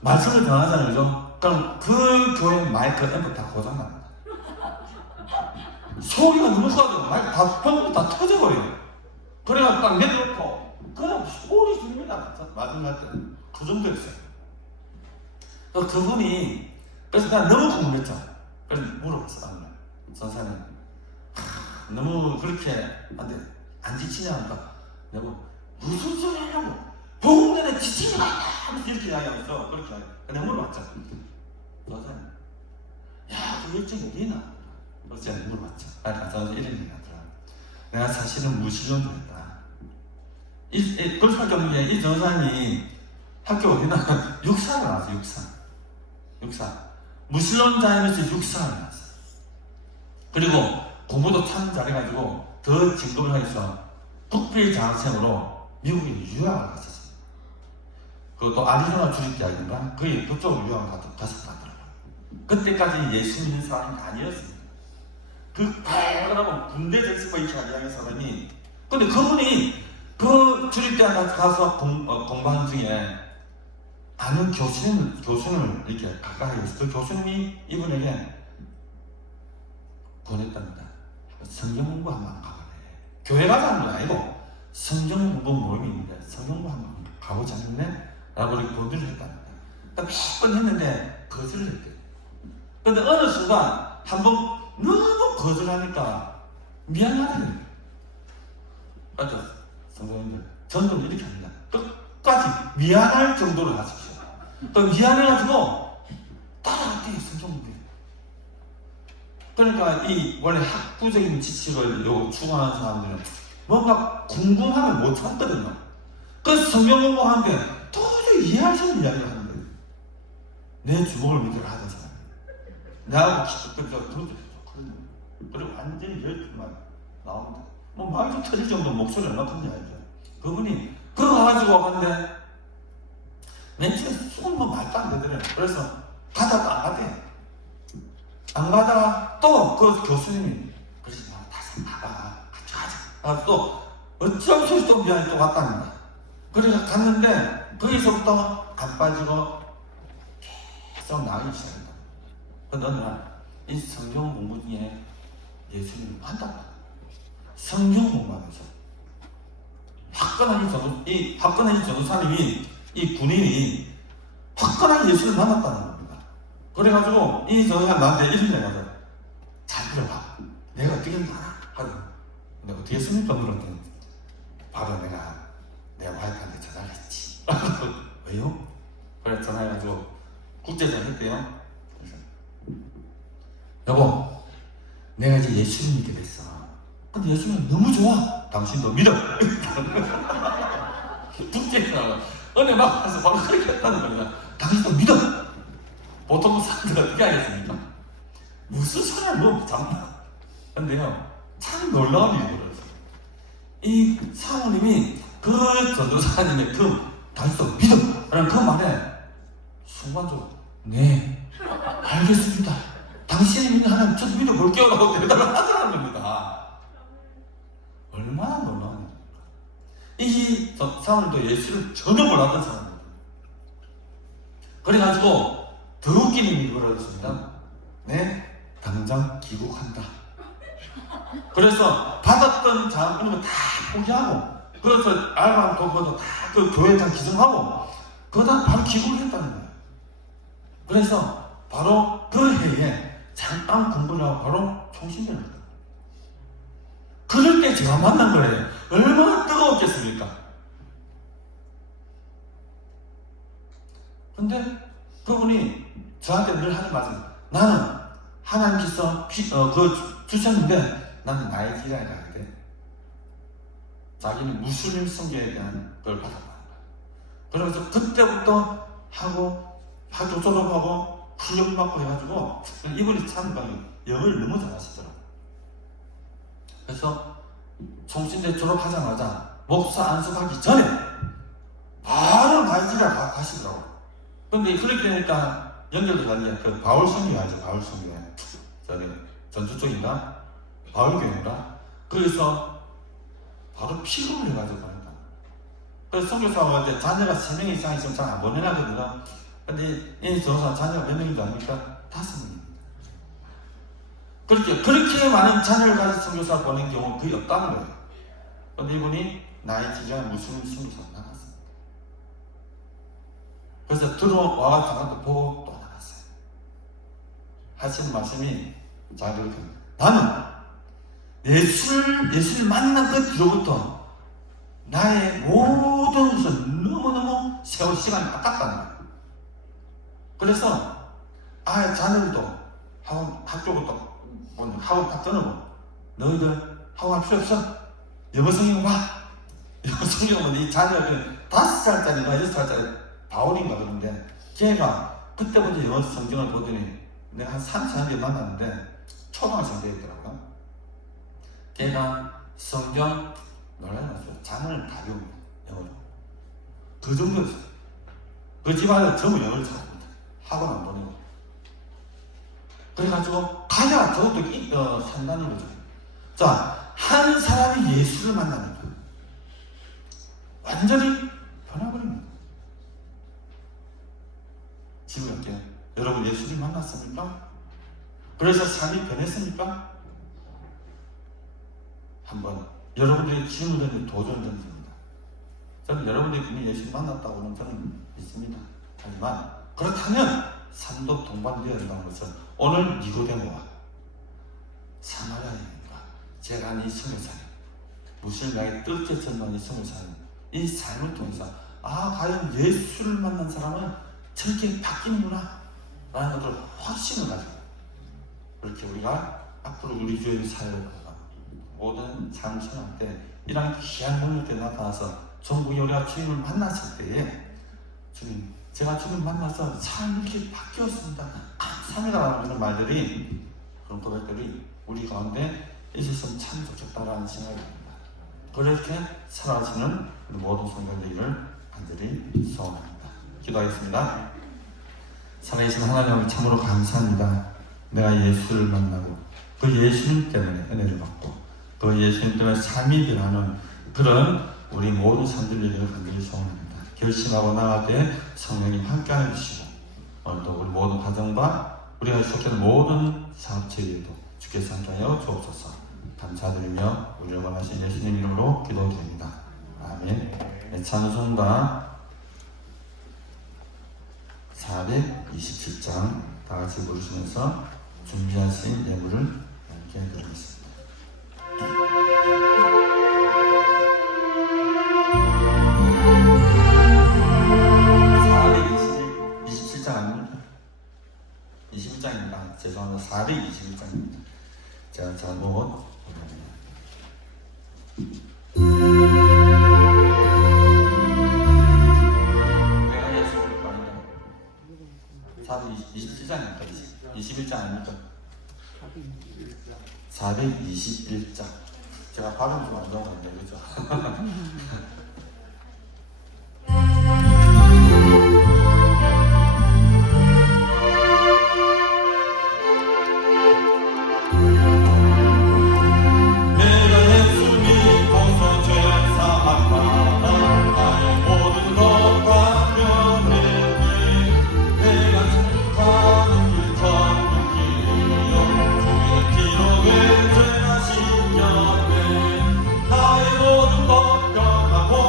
말씀을 전하잖아요, 그죠? 그럼 그 교회 마이크 앰프 다 고장납니다. 소리가 너무 커서 마이크 다 터져버려요. 그래가 딱 내려놓고 그냥 소리 줍니다. 마지막 때 그 정도였어요. 그분이 그래서 난 너무 궁금했죠. 그래서 물어봤어. 나는 선생님 너무 그렇게 안 지치냐 하니까 내가 무슨 소리 하냐고 복음전에 지치지 말라 하면서 이렇게 이야기하면서 그렇게 내가 물어봤죠. 선생님 야그 일정이 어디 있나? 그래서 제가 물어봤죠. 저는 이런 얘기 하더라. 내가 사실은 무신론자였다. 그럴 수밖에 없는 게 이 전사님이 학교 어디나 육사를 나왔어. 육사 무신론자이면서 육사를 나왔어. 그리고 공부도 참 잘해가지고 더 진급을 하면서 국비 장학생으로 미국에 유학을 갔었어요. 그것도 아리조나 주립대학인가 거의 그쪽으로 유학을 갔었다더라고요. 그때까지 예수 믿는 사람이 아니었습니다. 그 발랄하고 군대 전습을 이야기하는 사람이 근데 그분이 그 주립대학 가서 공부하는 중에 아는 교수님을 이렇게 가까이 해서 그 교수님이 이분에게 권했답니다. 성경 공부 한번 가보래. 교회 가자는 건 아니고 성경 공부 모임이 있는데 성경 공부 한번 가보지 않을래? 라고 이렇게 권유를 했답니다. 몇 번 했는데 거절을 했대요. 근데 어느 순간 한번 너무 거절하니까 미안하대요. 맞죠? 성도님들 전도는 이렇게 합니다. 끝까지 미안할 정도로 하십시오. 또 미안해가지고 따라갈게요. 성경 공부. 그러니까 이 원래 학구적인 지식을 추구하는 사람들은 뭔가 궁금하면 못 참거든요. 그래서 성경 공부하는데 도저히 이해할 수 없는 이야기를 하는 거예요. 내 주먹을 믿으라 하던 사람. 나하고 그리고 완전히 열심만 나옵니다. 뭐 말이 좀 터질 정도 목소리 얼마큼인지 알죠. 그분이 그거 가지고 갔는데 맨 처음에 조금 뭐 말도 안 되더래요. 그래서 가다가 안 가대요. 안 가다가 또 그 교수님이 그러지 마 다시 가봐 같이 가자. 또 어쩔 수 없이 또 미안해 또 갔답니다. 그래서 갔는데 거기서부터 안 빠지고 계속 나가기 시작합니다. 근데 어느 날 이 성경 공부 중에 예수님이 한다고 성경 공부하면서 화끈한 이 전도사님이 이 군인이 화끈한 예수를 만났다는 겁니다. 그래가지고 이 전도사님 나한테 이런 얘기가 하더라. 잘 들어봐. 내가 어떻게 했나 하더라. 근데 어떻게 했습니까? 물었더니 바로 내가 내 와이프한테 전화를 했지. 왜요? 그래 전화해가지고 국제전 했대요. 그래서 여보 내가 이제 예수를 믿게 됐어. 근데 예수는 너무 좋아. 당신도 믿어. 국제전 은혜 받아서 바로 그렇게 했다는 겁니다. 당신도 믿어. 보통 사람들 어떻게 하겠습니까? 무슨 소리를 뭐 잡나. 근데요 참 놀라운 일이 벌어졌어요. 이 사모님이 그 전도사님의 그 당신도 믿어 라는 그 말에 순간적으로 네 알겠습니다. 당신이 믿는 하나님 저도 믿어볼게요 라고 대답을 하더라는 겁니다. 얼마나 놀라운 일입니까? 이 사모님도 예수를 전혀 몰랐던 사람입니다. 그래가지고 더 웃기는 일이 벌어졌습니다. 네 당장 귀국한다. 그래서 받았던 자금 이런 거 다 포기하고 그래서 알바랑 도구도 다 그 교회장 기증하고 그러다 바로 귀국을 했다는 거예요. 그래서 바로 그 해에 잠깐 공부를 하고 바로 총신을 했다. 그럴 때 제가 만난 거예요. 얼마나 뜨거웠겠습니까? 근데 그분이 저한테 늘 하는 말씀, 나는 하나님께서 주셨는데 나는 나이지리아에 가야 돼. 자기는 무슬림 선교에 대한 걸 받아가는 거야. 그래서 그때부터 학교 졸업하고 훈련 받고 해가지고 이분이 참 영어를 너무 잘하시더라고요. 그래서 총신대 졸업하자마자 목사 안수하기 전에 바로 나이지리아 가시더라고요. 근데 그렇게 되니까 연결도 잘돼. 그 바울 선교회 알죠? 바울 선교회. 저기 전주 쪽인가? 바울 교회인가? 거기서 바로 피금을 해가지고 갑니다. 그래서 선교사가 이제 자녀가 3명 이상 있으면 잘 안 보내라거든요. 근데 이 전도사 자녀가 몇 명인 줄 아닙니까? 5명입니다. 그렇게 많은 자녀를 가진 선교사 보낸 경우는 거의 없다는 거예요. 근데 이분이 나이지리아 무슬림 선교사 나갔습니다. 그래서 들어와가지고 보고 또 하시는 말씀이 자 그렇게 나는 예수를 만난 그 뒤로부터 나의 모든 것은 너무너무 세월 시간이 아깝다는 거예요. 그래서 자녀들도 학교부터 학원 딱 끊으면 너희들 학원 할 필요 없어. 영어 성경 봐. 영어 성경은 이 자녀들 5살짜리가 6살짜리 바울인가 그러는데 걔가 그때부터 영어 성경을 보더니 내가 한 3, 4년 뒤에 만났는데 초등학생 되었더라고요. 걔가 성경 놀라면서 잠을 다 배웁니다. 영어로. 그 정도였어요. 그 집안에 전부 영어를 잘합니다. 학원 안 보내고. 그래가지고 가야 더욱더 산다는 거죠. 자, 한 사람이 예수를 만나니까 완전히 변화버립니다. 지금 이렇게 여러분 예수를 만났습니까? 그래서 삶이 변했습니까? 한번 여러분들이 질문을 던지 도전 던집니다. 저는 여러분들이 이미 예수를 만났다고는 저는 믿습니다. 하지만 그렇다면 삶도 동반되어야 한다는 것은 오늘 니고데모와 사마리아인과 제가 이 20살 무슬림에게 뜨겁게 전망한 이 20살 이 삶을 통해서 과연 예수를 만난 사람은 저렇게 바뀌는구나 라는 것을 확신을 가지고 그렇게 우리가 앞으로 우리 교회 사회를 모든 장신할 때 이런 귀한 능력들이 나타나서 전국에 우리가 주님을 만났을 때에 주님, 제가 주님 만나서 삶이 이렇게 바뀌었습니다. 감사합니다라는 그런 말들이 그런 고백들이 우리 가운데 있었으면 참 좋겠다라는 생각이 듭니다. 그렇게 살아가시는 모든 성도들을 간절히 소원합니다. 기도하겠습니다. 살아계신 하나님을 참으로 감사합니다. 내가 예수를 만나고 그 예수님 때문에 은혜를 받고 그 예수님 때문에 삶이 변하는 그런 우리 모든 성도들을 간절히 소원합니다. 결심하고 나갈 때 성령님 함께하여 주시고 오늘도 우리 모든 가정과 우리가 속한 모든 사업체에도 주께서 함께하여 주옵소서. 감사드리며 우리를 원하신 예수님 이름으로 기도드립니다. 아멘. 찬송가 427장 다같이 부르시면서 준비하신 예물을 함께 드리겠습니다. 427장 아닙니까? 21장입니다. 죄송합니다. 421장입니다. 제가 잘못 내가 예수를 말하는 427장입니다. 21장 아닙니까? 421장. 제가 발음 좀 안 좋은데, 그죠? 나의 모든 법정하고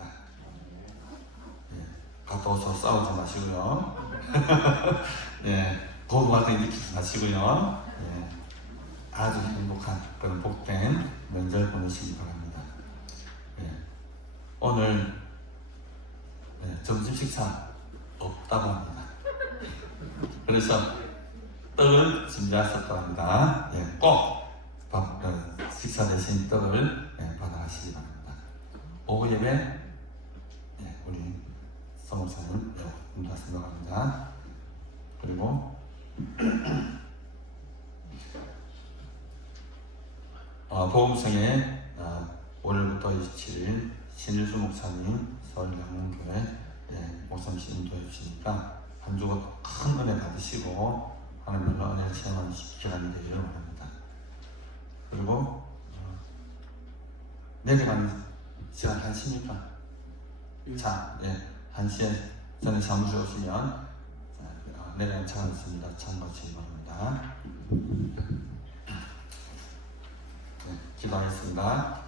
바랍니다. 예, 갔다 오서 싸우지 마시고요. 예, 고부 같은 거 일으키지 마시고요. 예, 아주 행복한 그런 복된 명절 보내시기 바랍니다. 예, 오늘 점심 식사 없다고 합니다. 그래서 떡을 준비하셨다고 합니다. 예, 꼭 식사 대신 떡을 받아가시기 바랍니다. 오후 예배 우리 성목사님 인도하시려고 합니다. 그리고 보험성에 5월부터 27일 신일수 목사님 서울영웅교회 목사님씩 인도해 주시니까 한 주간 큰 은혜 받으시고 하나님의 은혜를 체험하는 기간이 되기를 원합니다. 그리고 내려가는 시간 1시입니까? 자, 1시에 전에 사무실 오시면 내려가는 차가 있습니다. 참고하시기 바랍니다. 기도하겠습니다.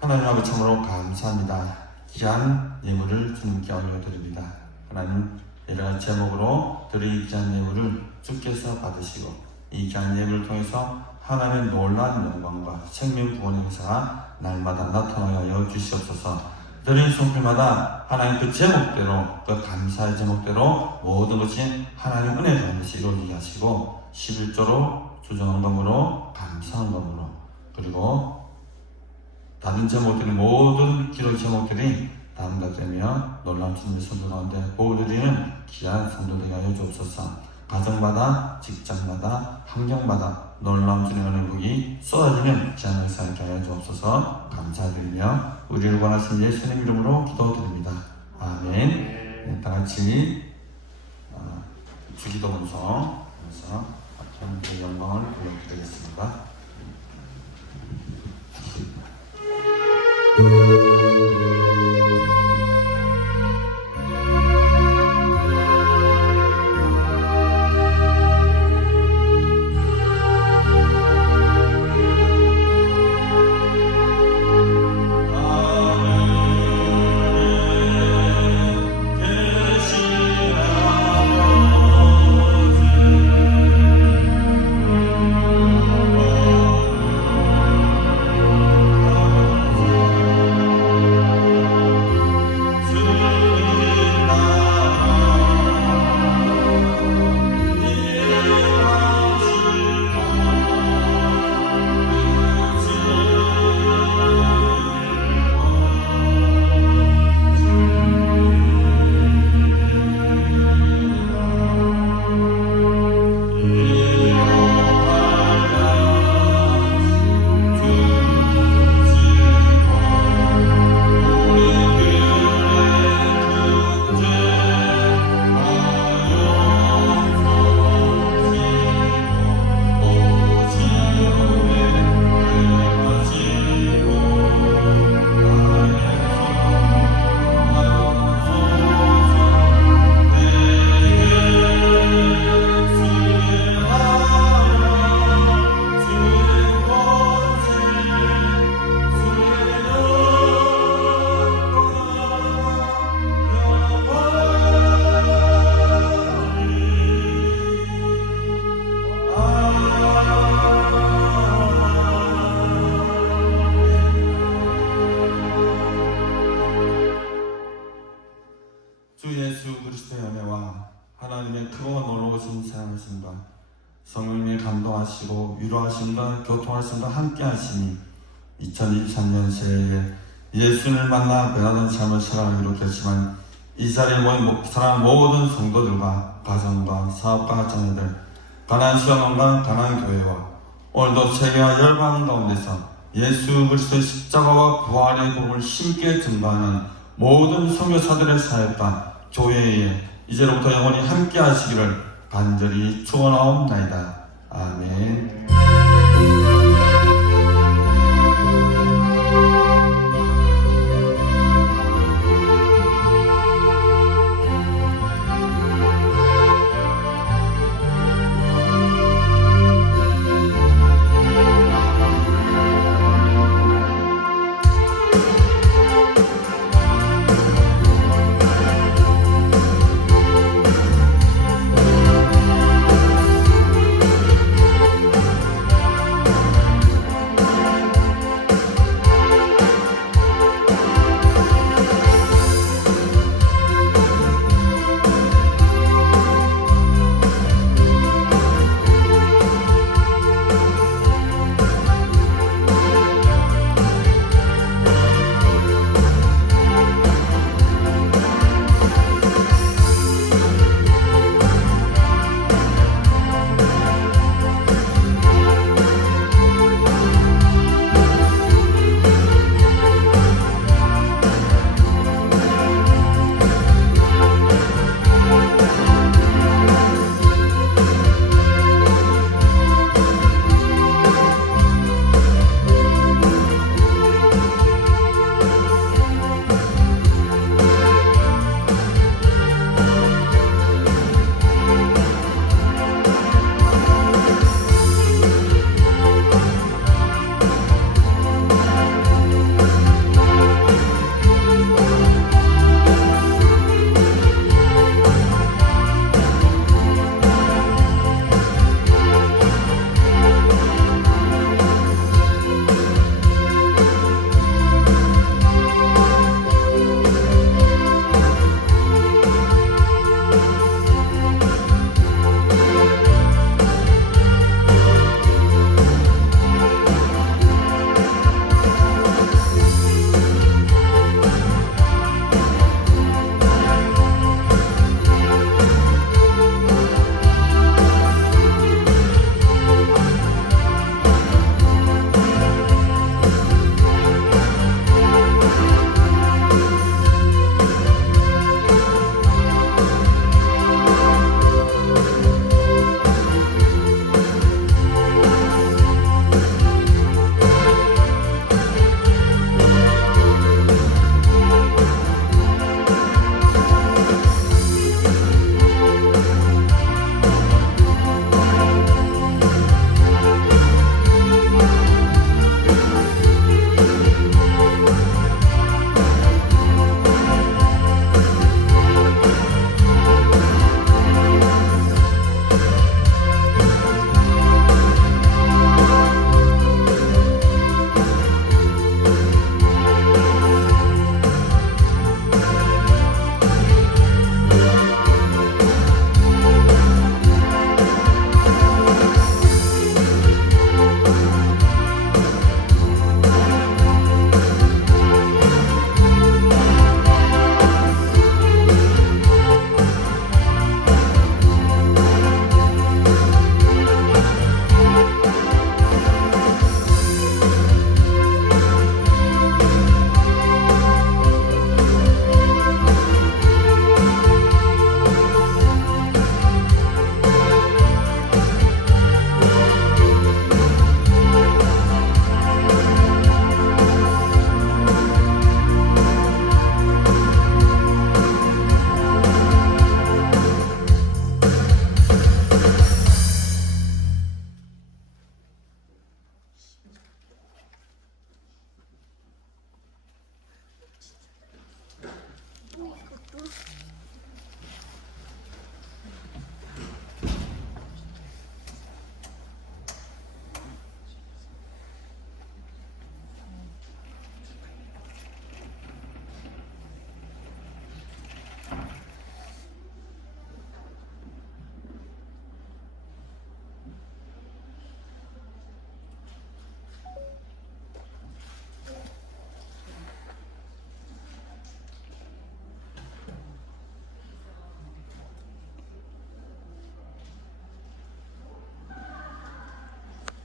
하나님 아버지 참으로 감사합니다. 귀한 예물을 주님께 올려드립니다. 하나님 이러한 제목으로 드릴 귀한 예물을 주께서 받으시고 이 귀한 예물을 통해서 하나님의 놀라운 영광과 생명 구원의 역사가 날마다 나타나여 주시옵소서. 드린 손길마다 하나님 그 제목대로 그 감사의 제목대로 모든 것이 하나님 은혜 가운데서 이루어지게 하시고 11조로 주정헌금으로 감사한 금으로 그리고 다른 제목들이 모든 기록 제목들이 다음과 되며 놀라운 주님의 선도 가운데 보호드리는 귀한 성도되게 하여 주옵소서. 가정마다 직장마다 환경마다 놀라운 주님의 행복이 쏟아지는 귀한 역사를 하여 주옵소서. 감사드리며 우리를 원하신 예수님 이름으로 기도드립니다. 아멘. 다 같이 주기도 문서에서 하나님의 영광을 불러드리겠습니다. 성령님의 감동하시고 위로하심과 교통하심과 함께 하시니 2023년 새해에 예수님을 만나 변화된 삶을 살아가기로 결심한 이 자리에 모인 사랑하는 모든 성도들과 가정과 사업가 자녀들, 가나안 수양원과 가나안 교회와 오늘도 세계와 열방 가운데서 예수 그리스도의 십자가와 부활의 복음을 힘께 증거하는 모든 선교사들의 사역과 교회에 이제로부터 영원히 함께 하시기를 간절히 축원하옵나이다. 아멘.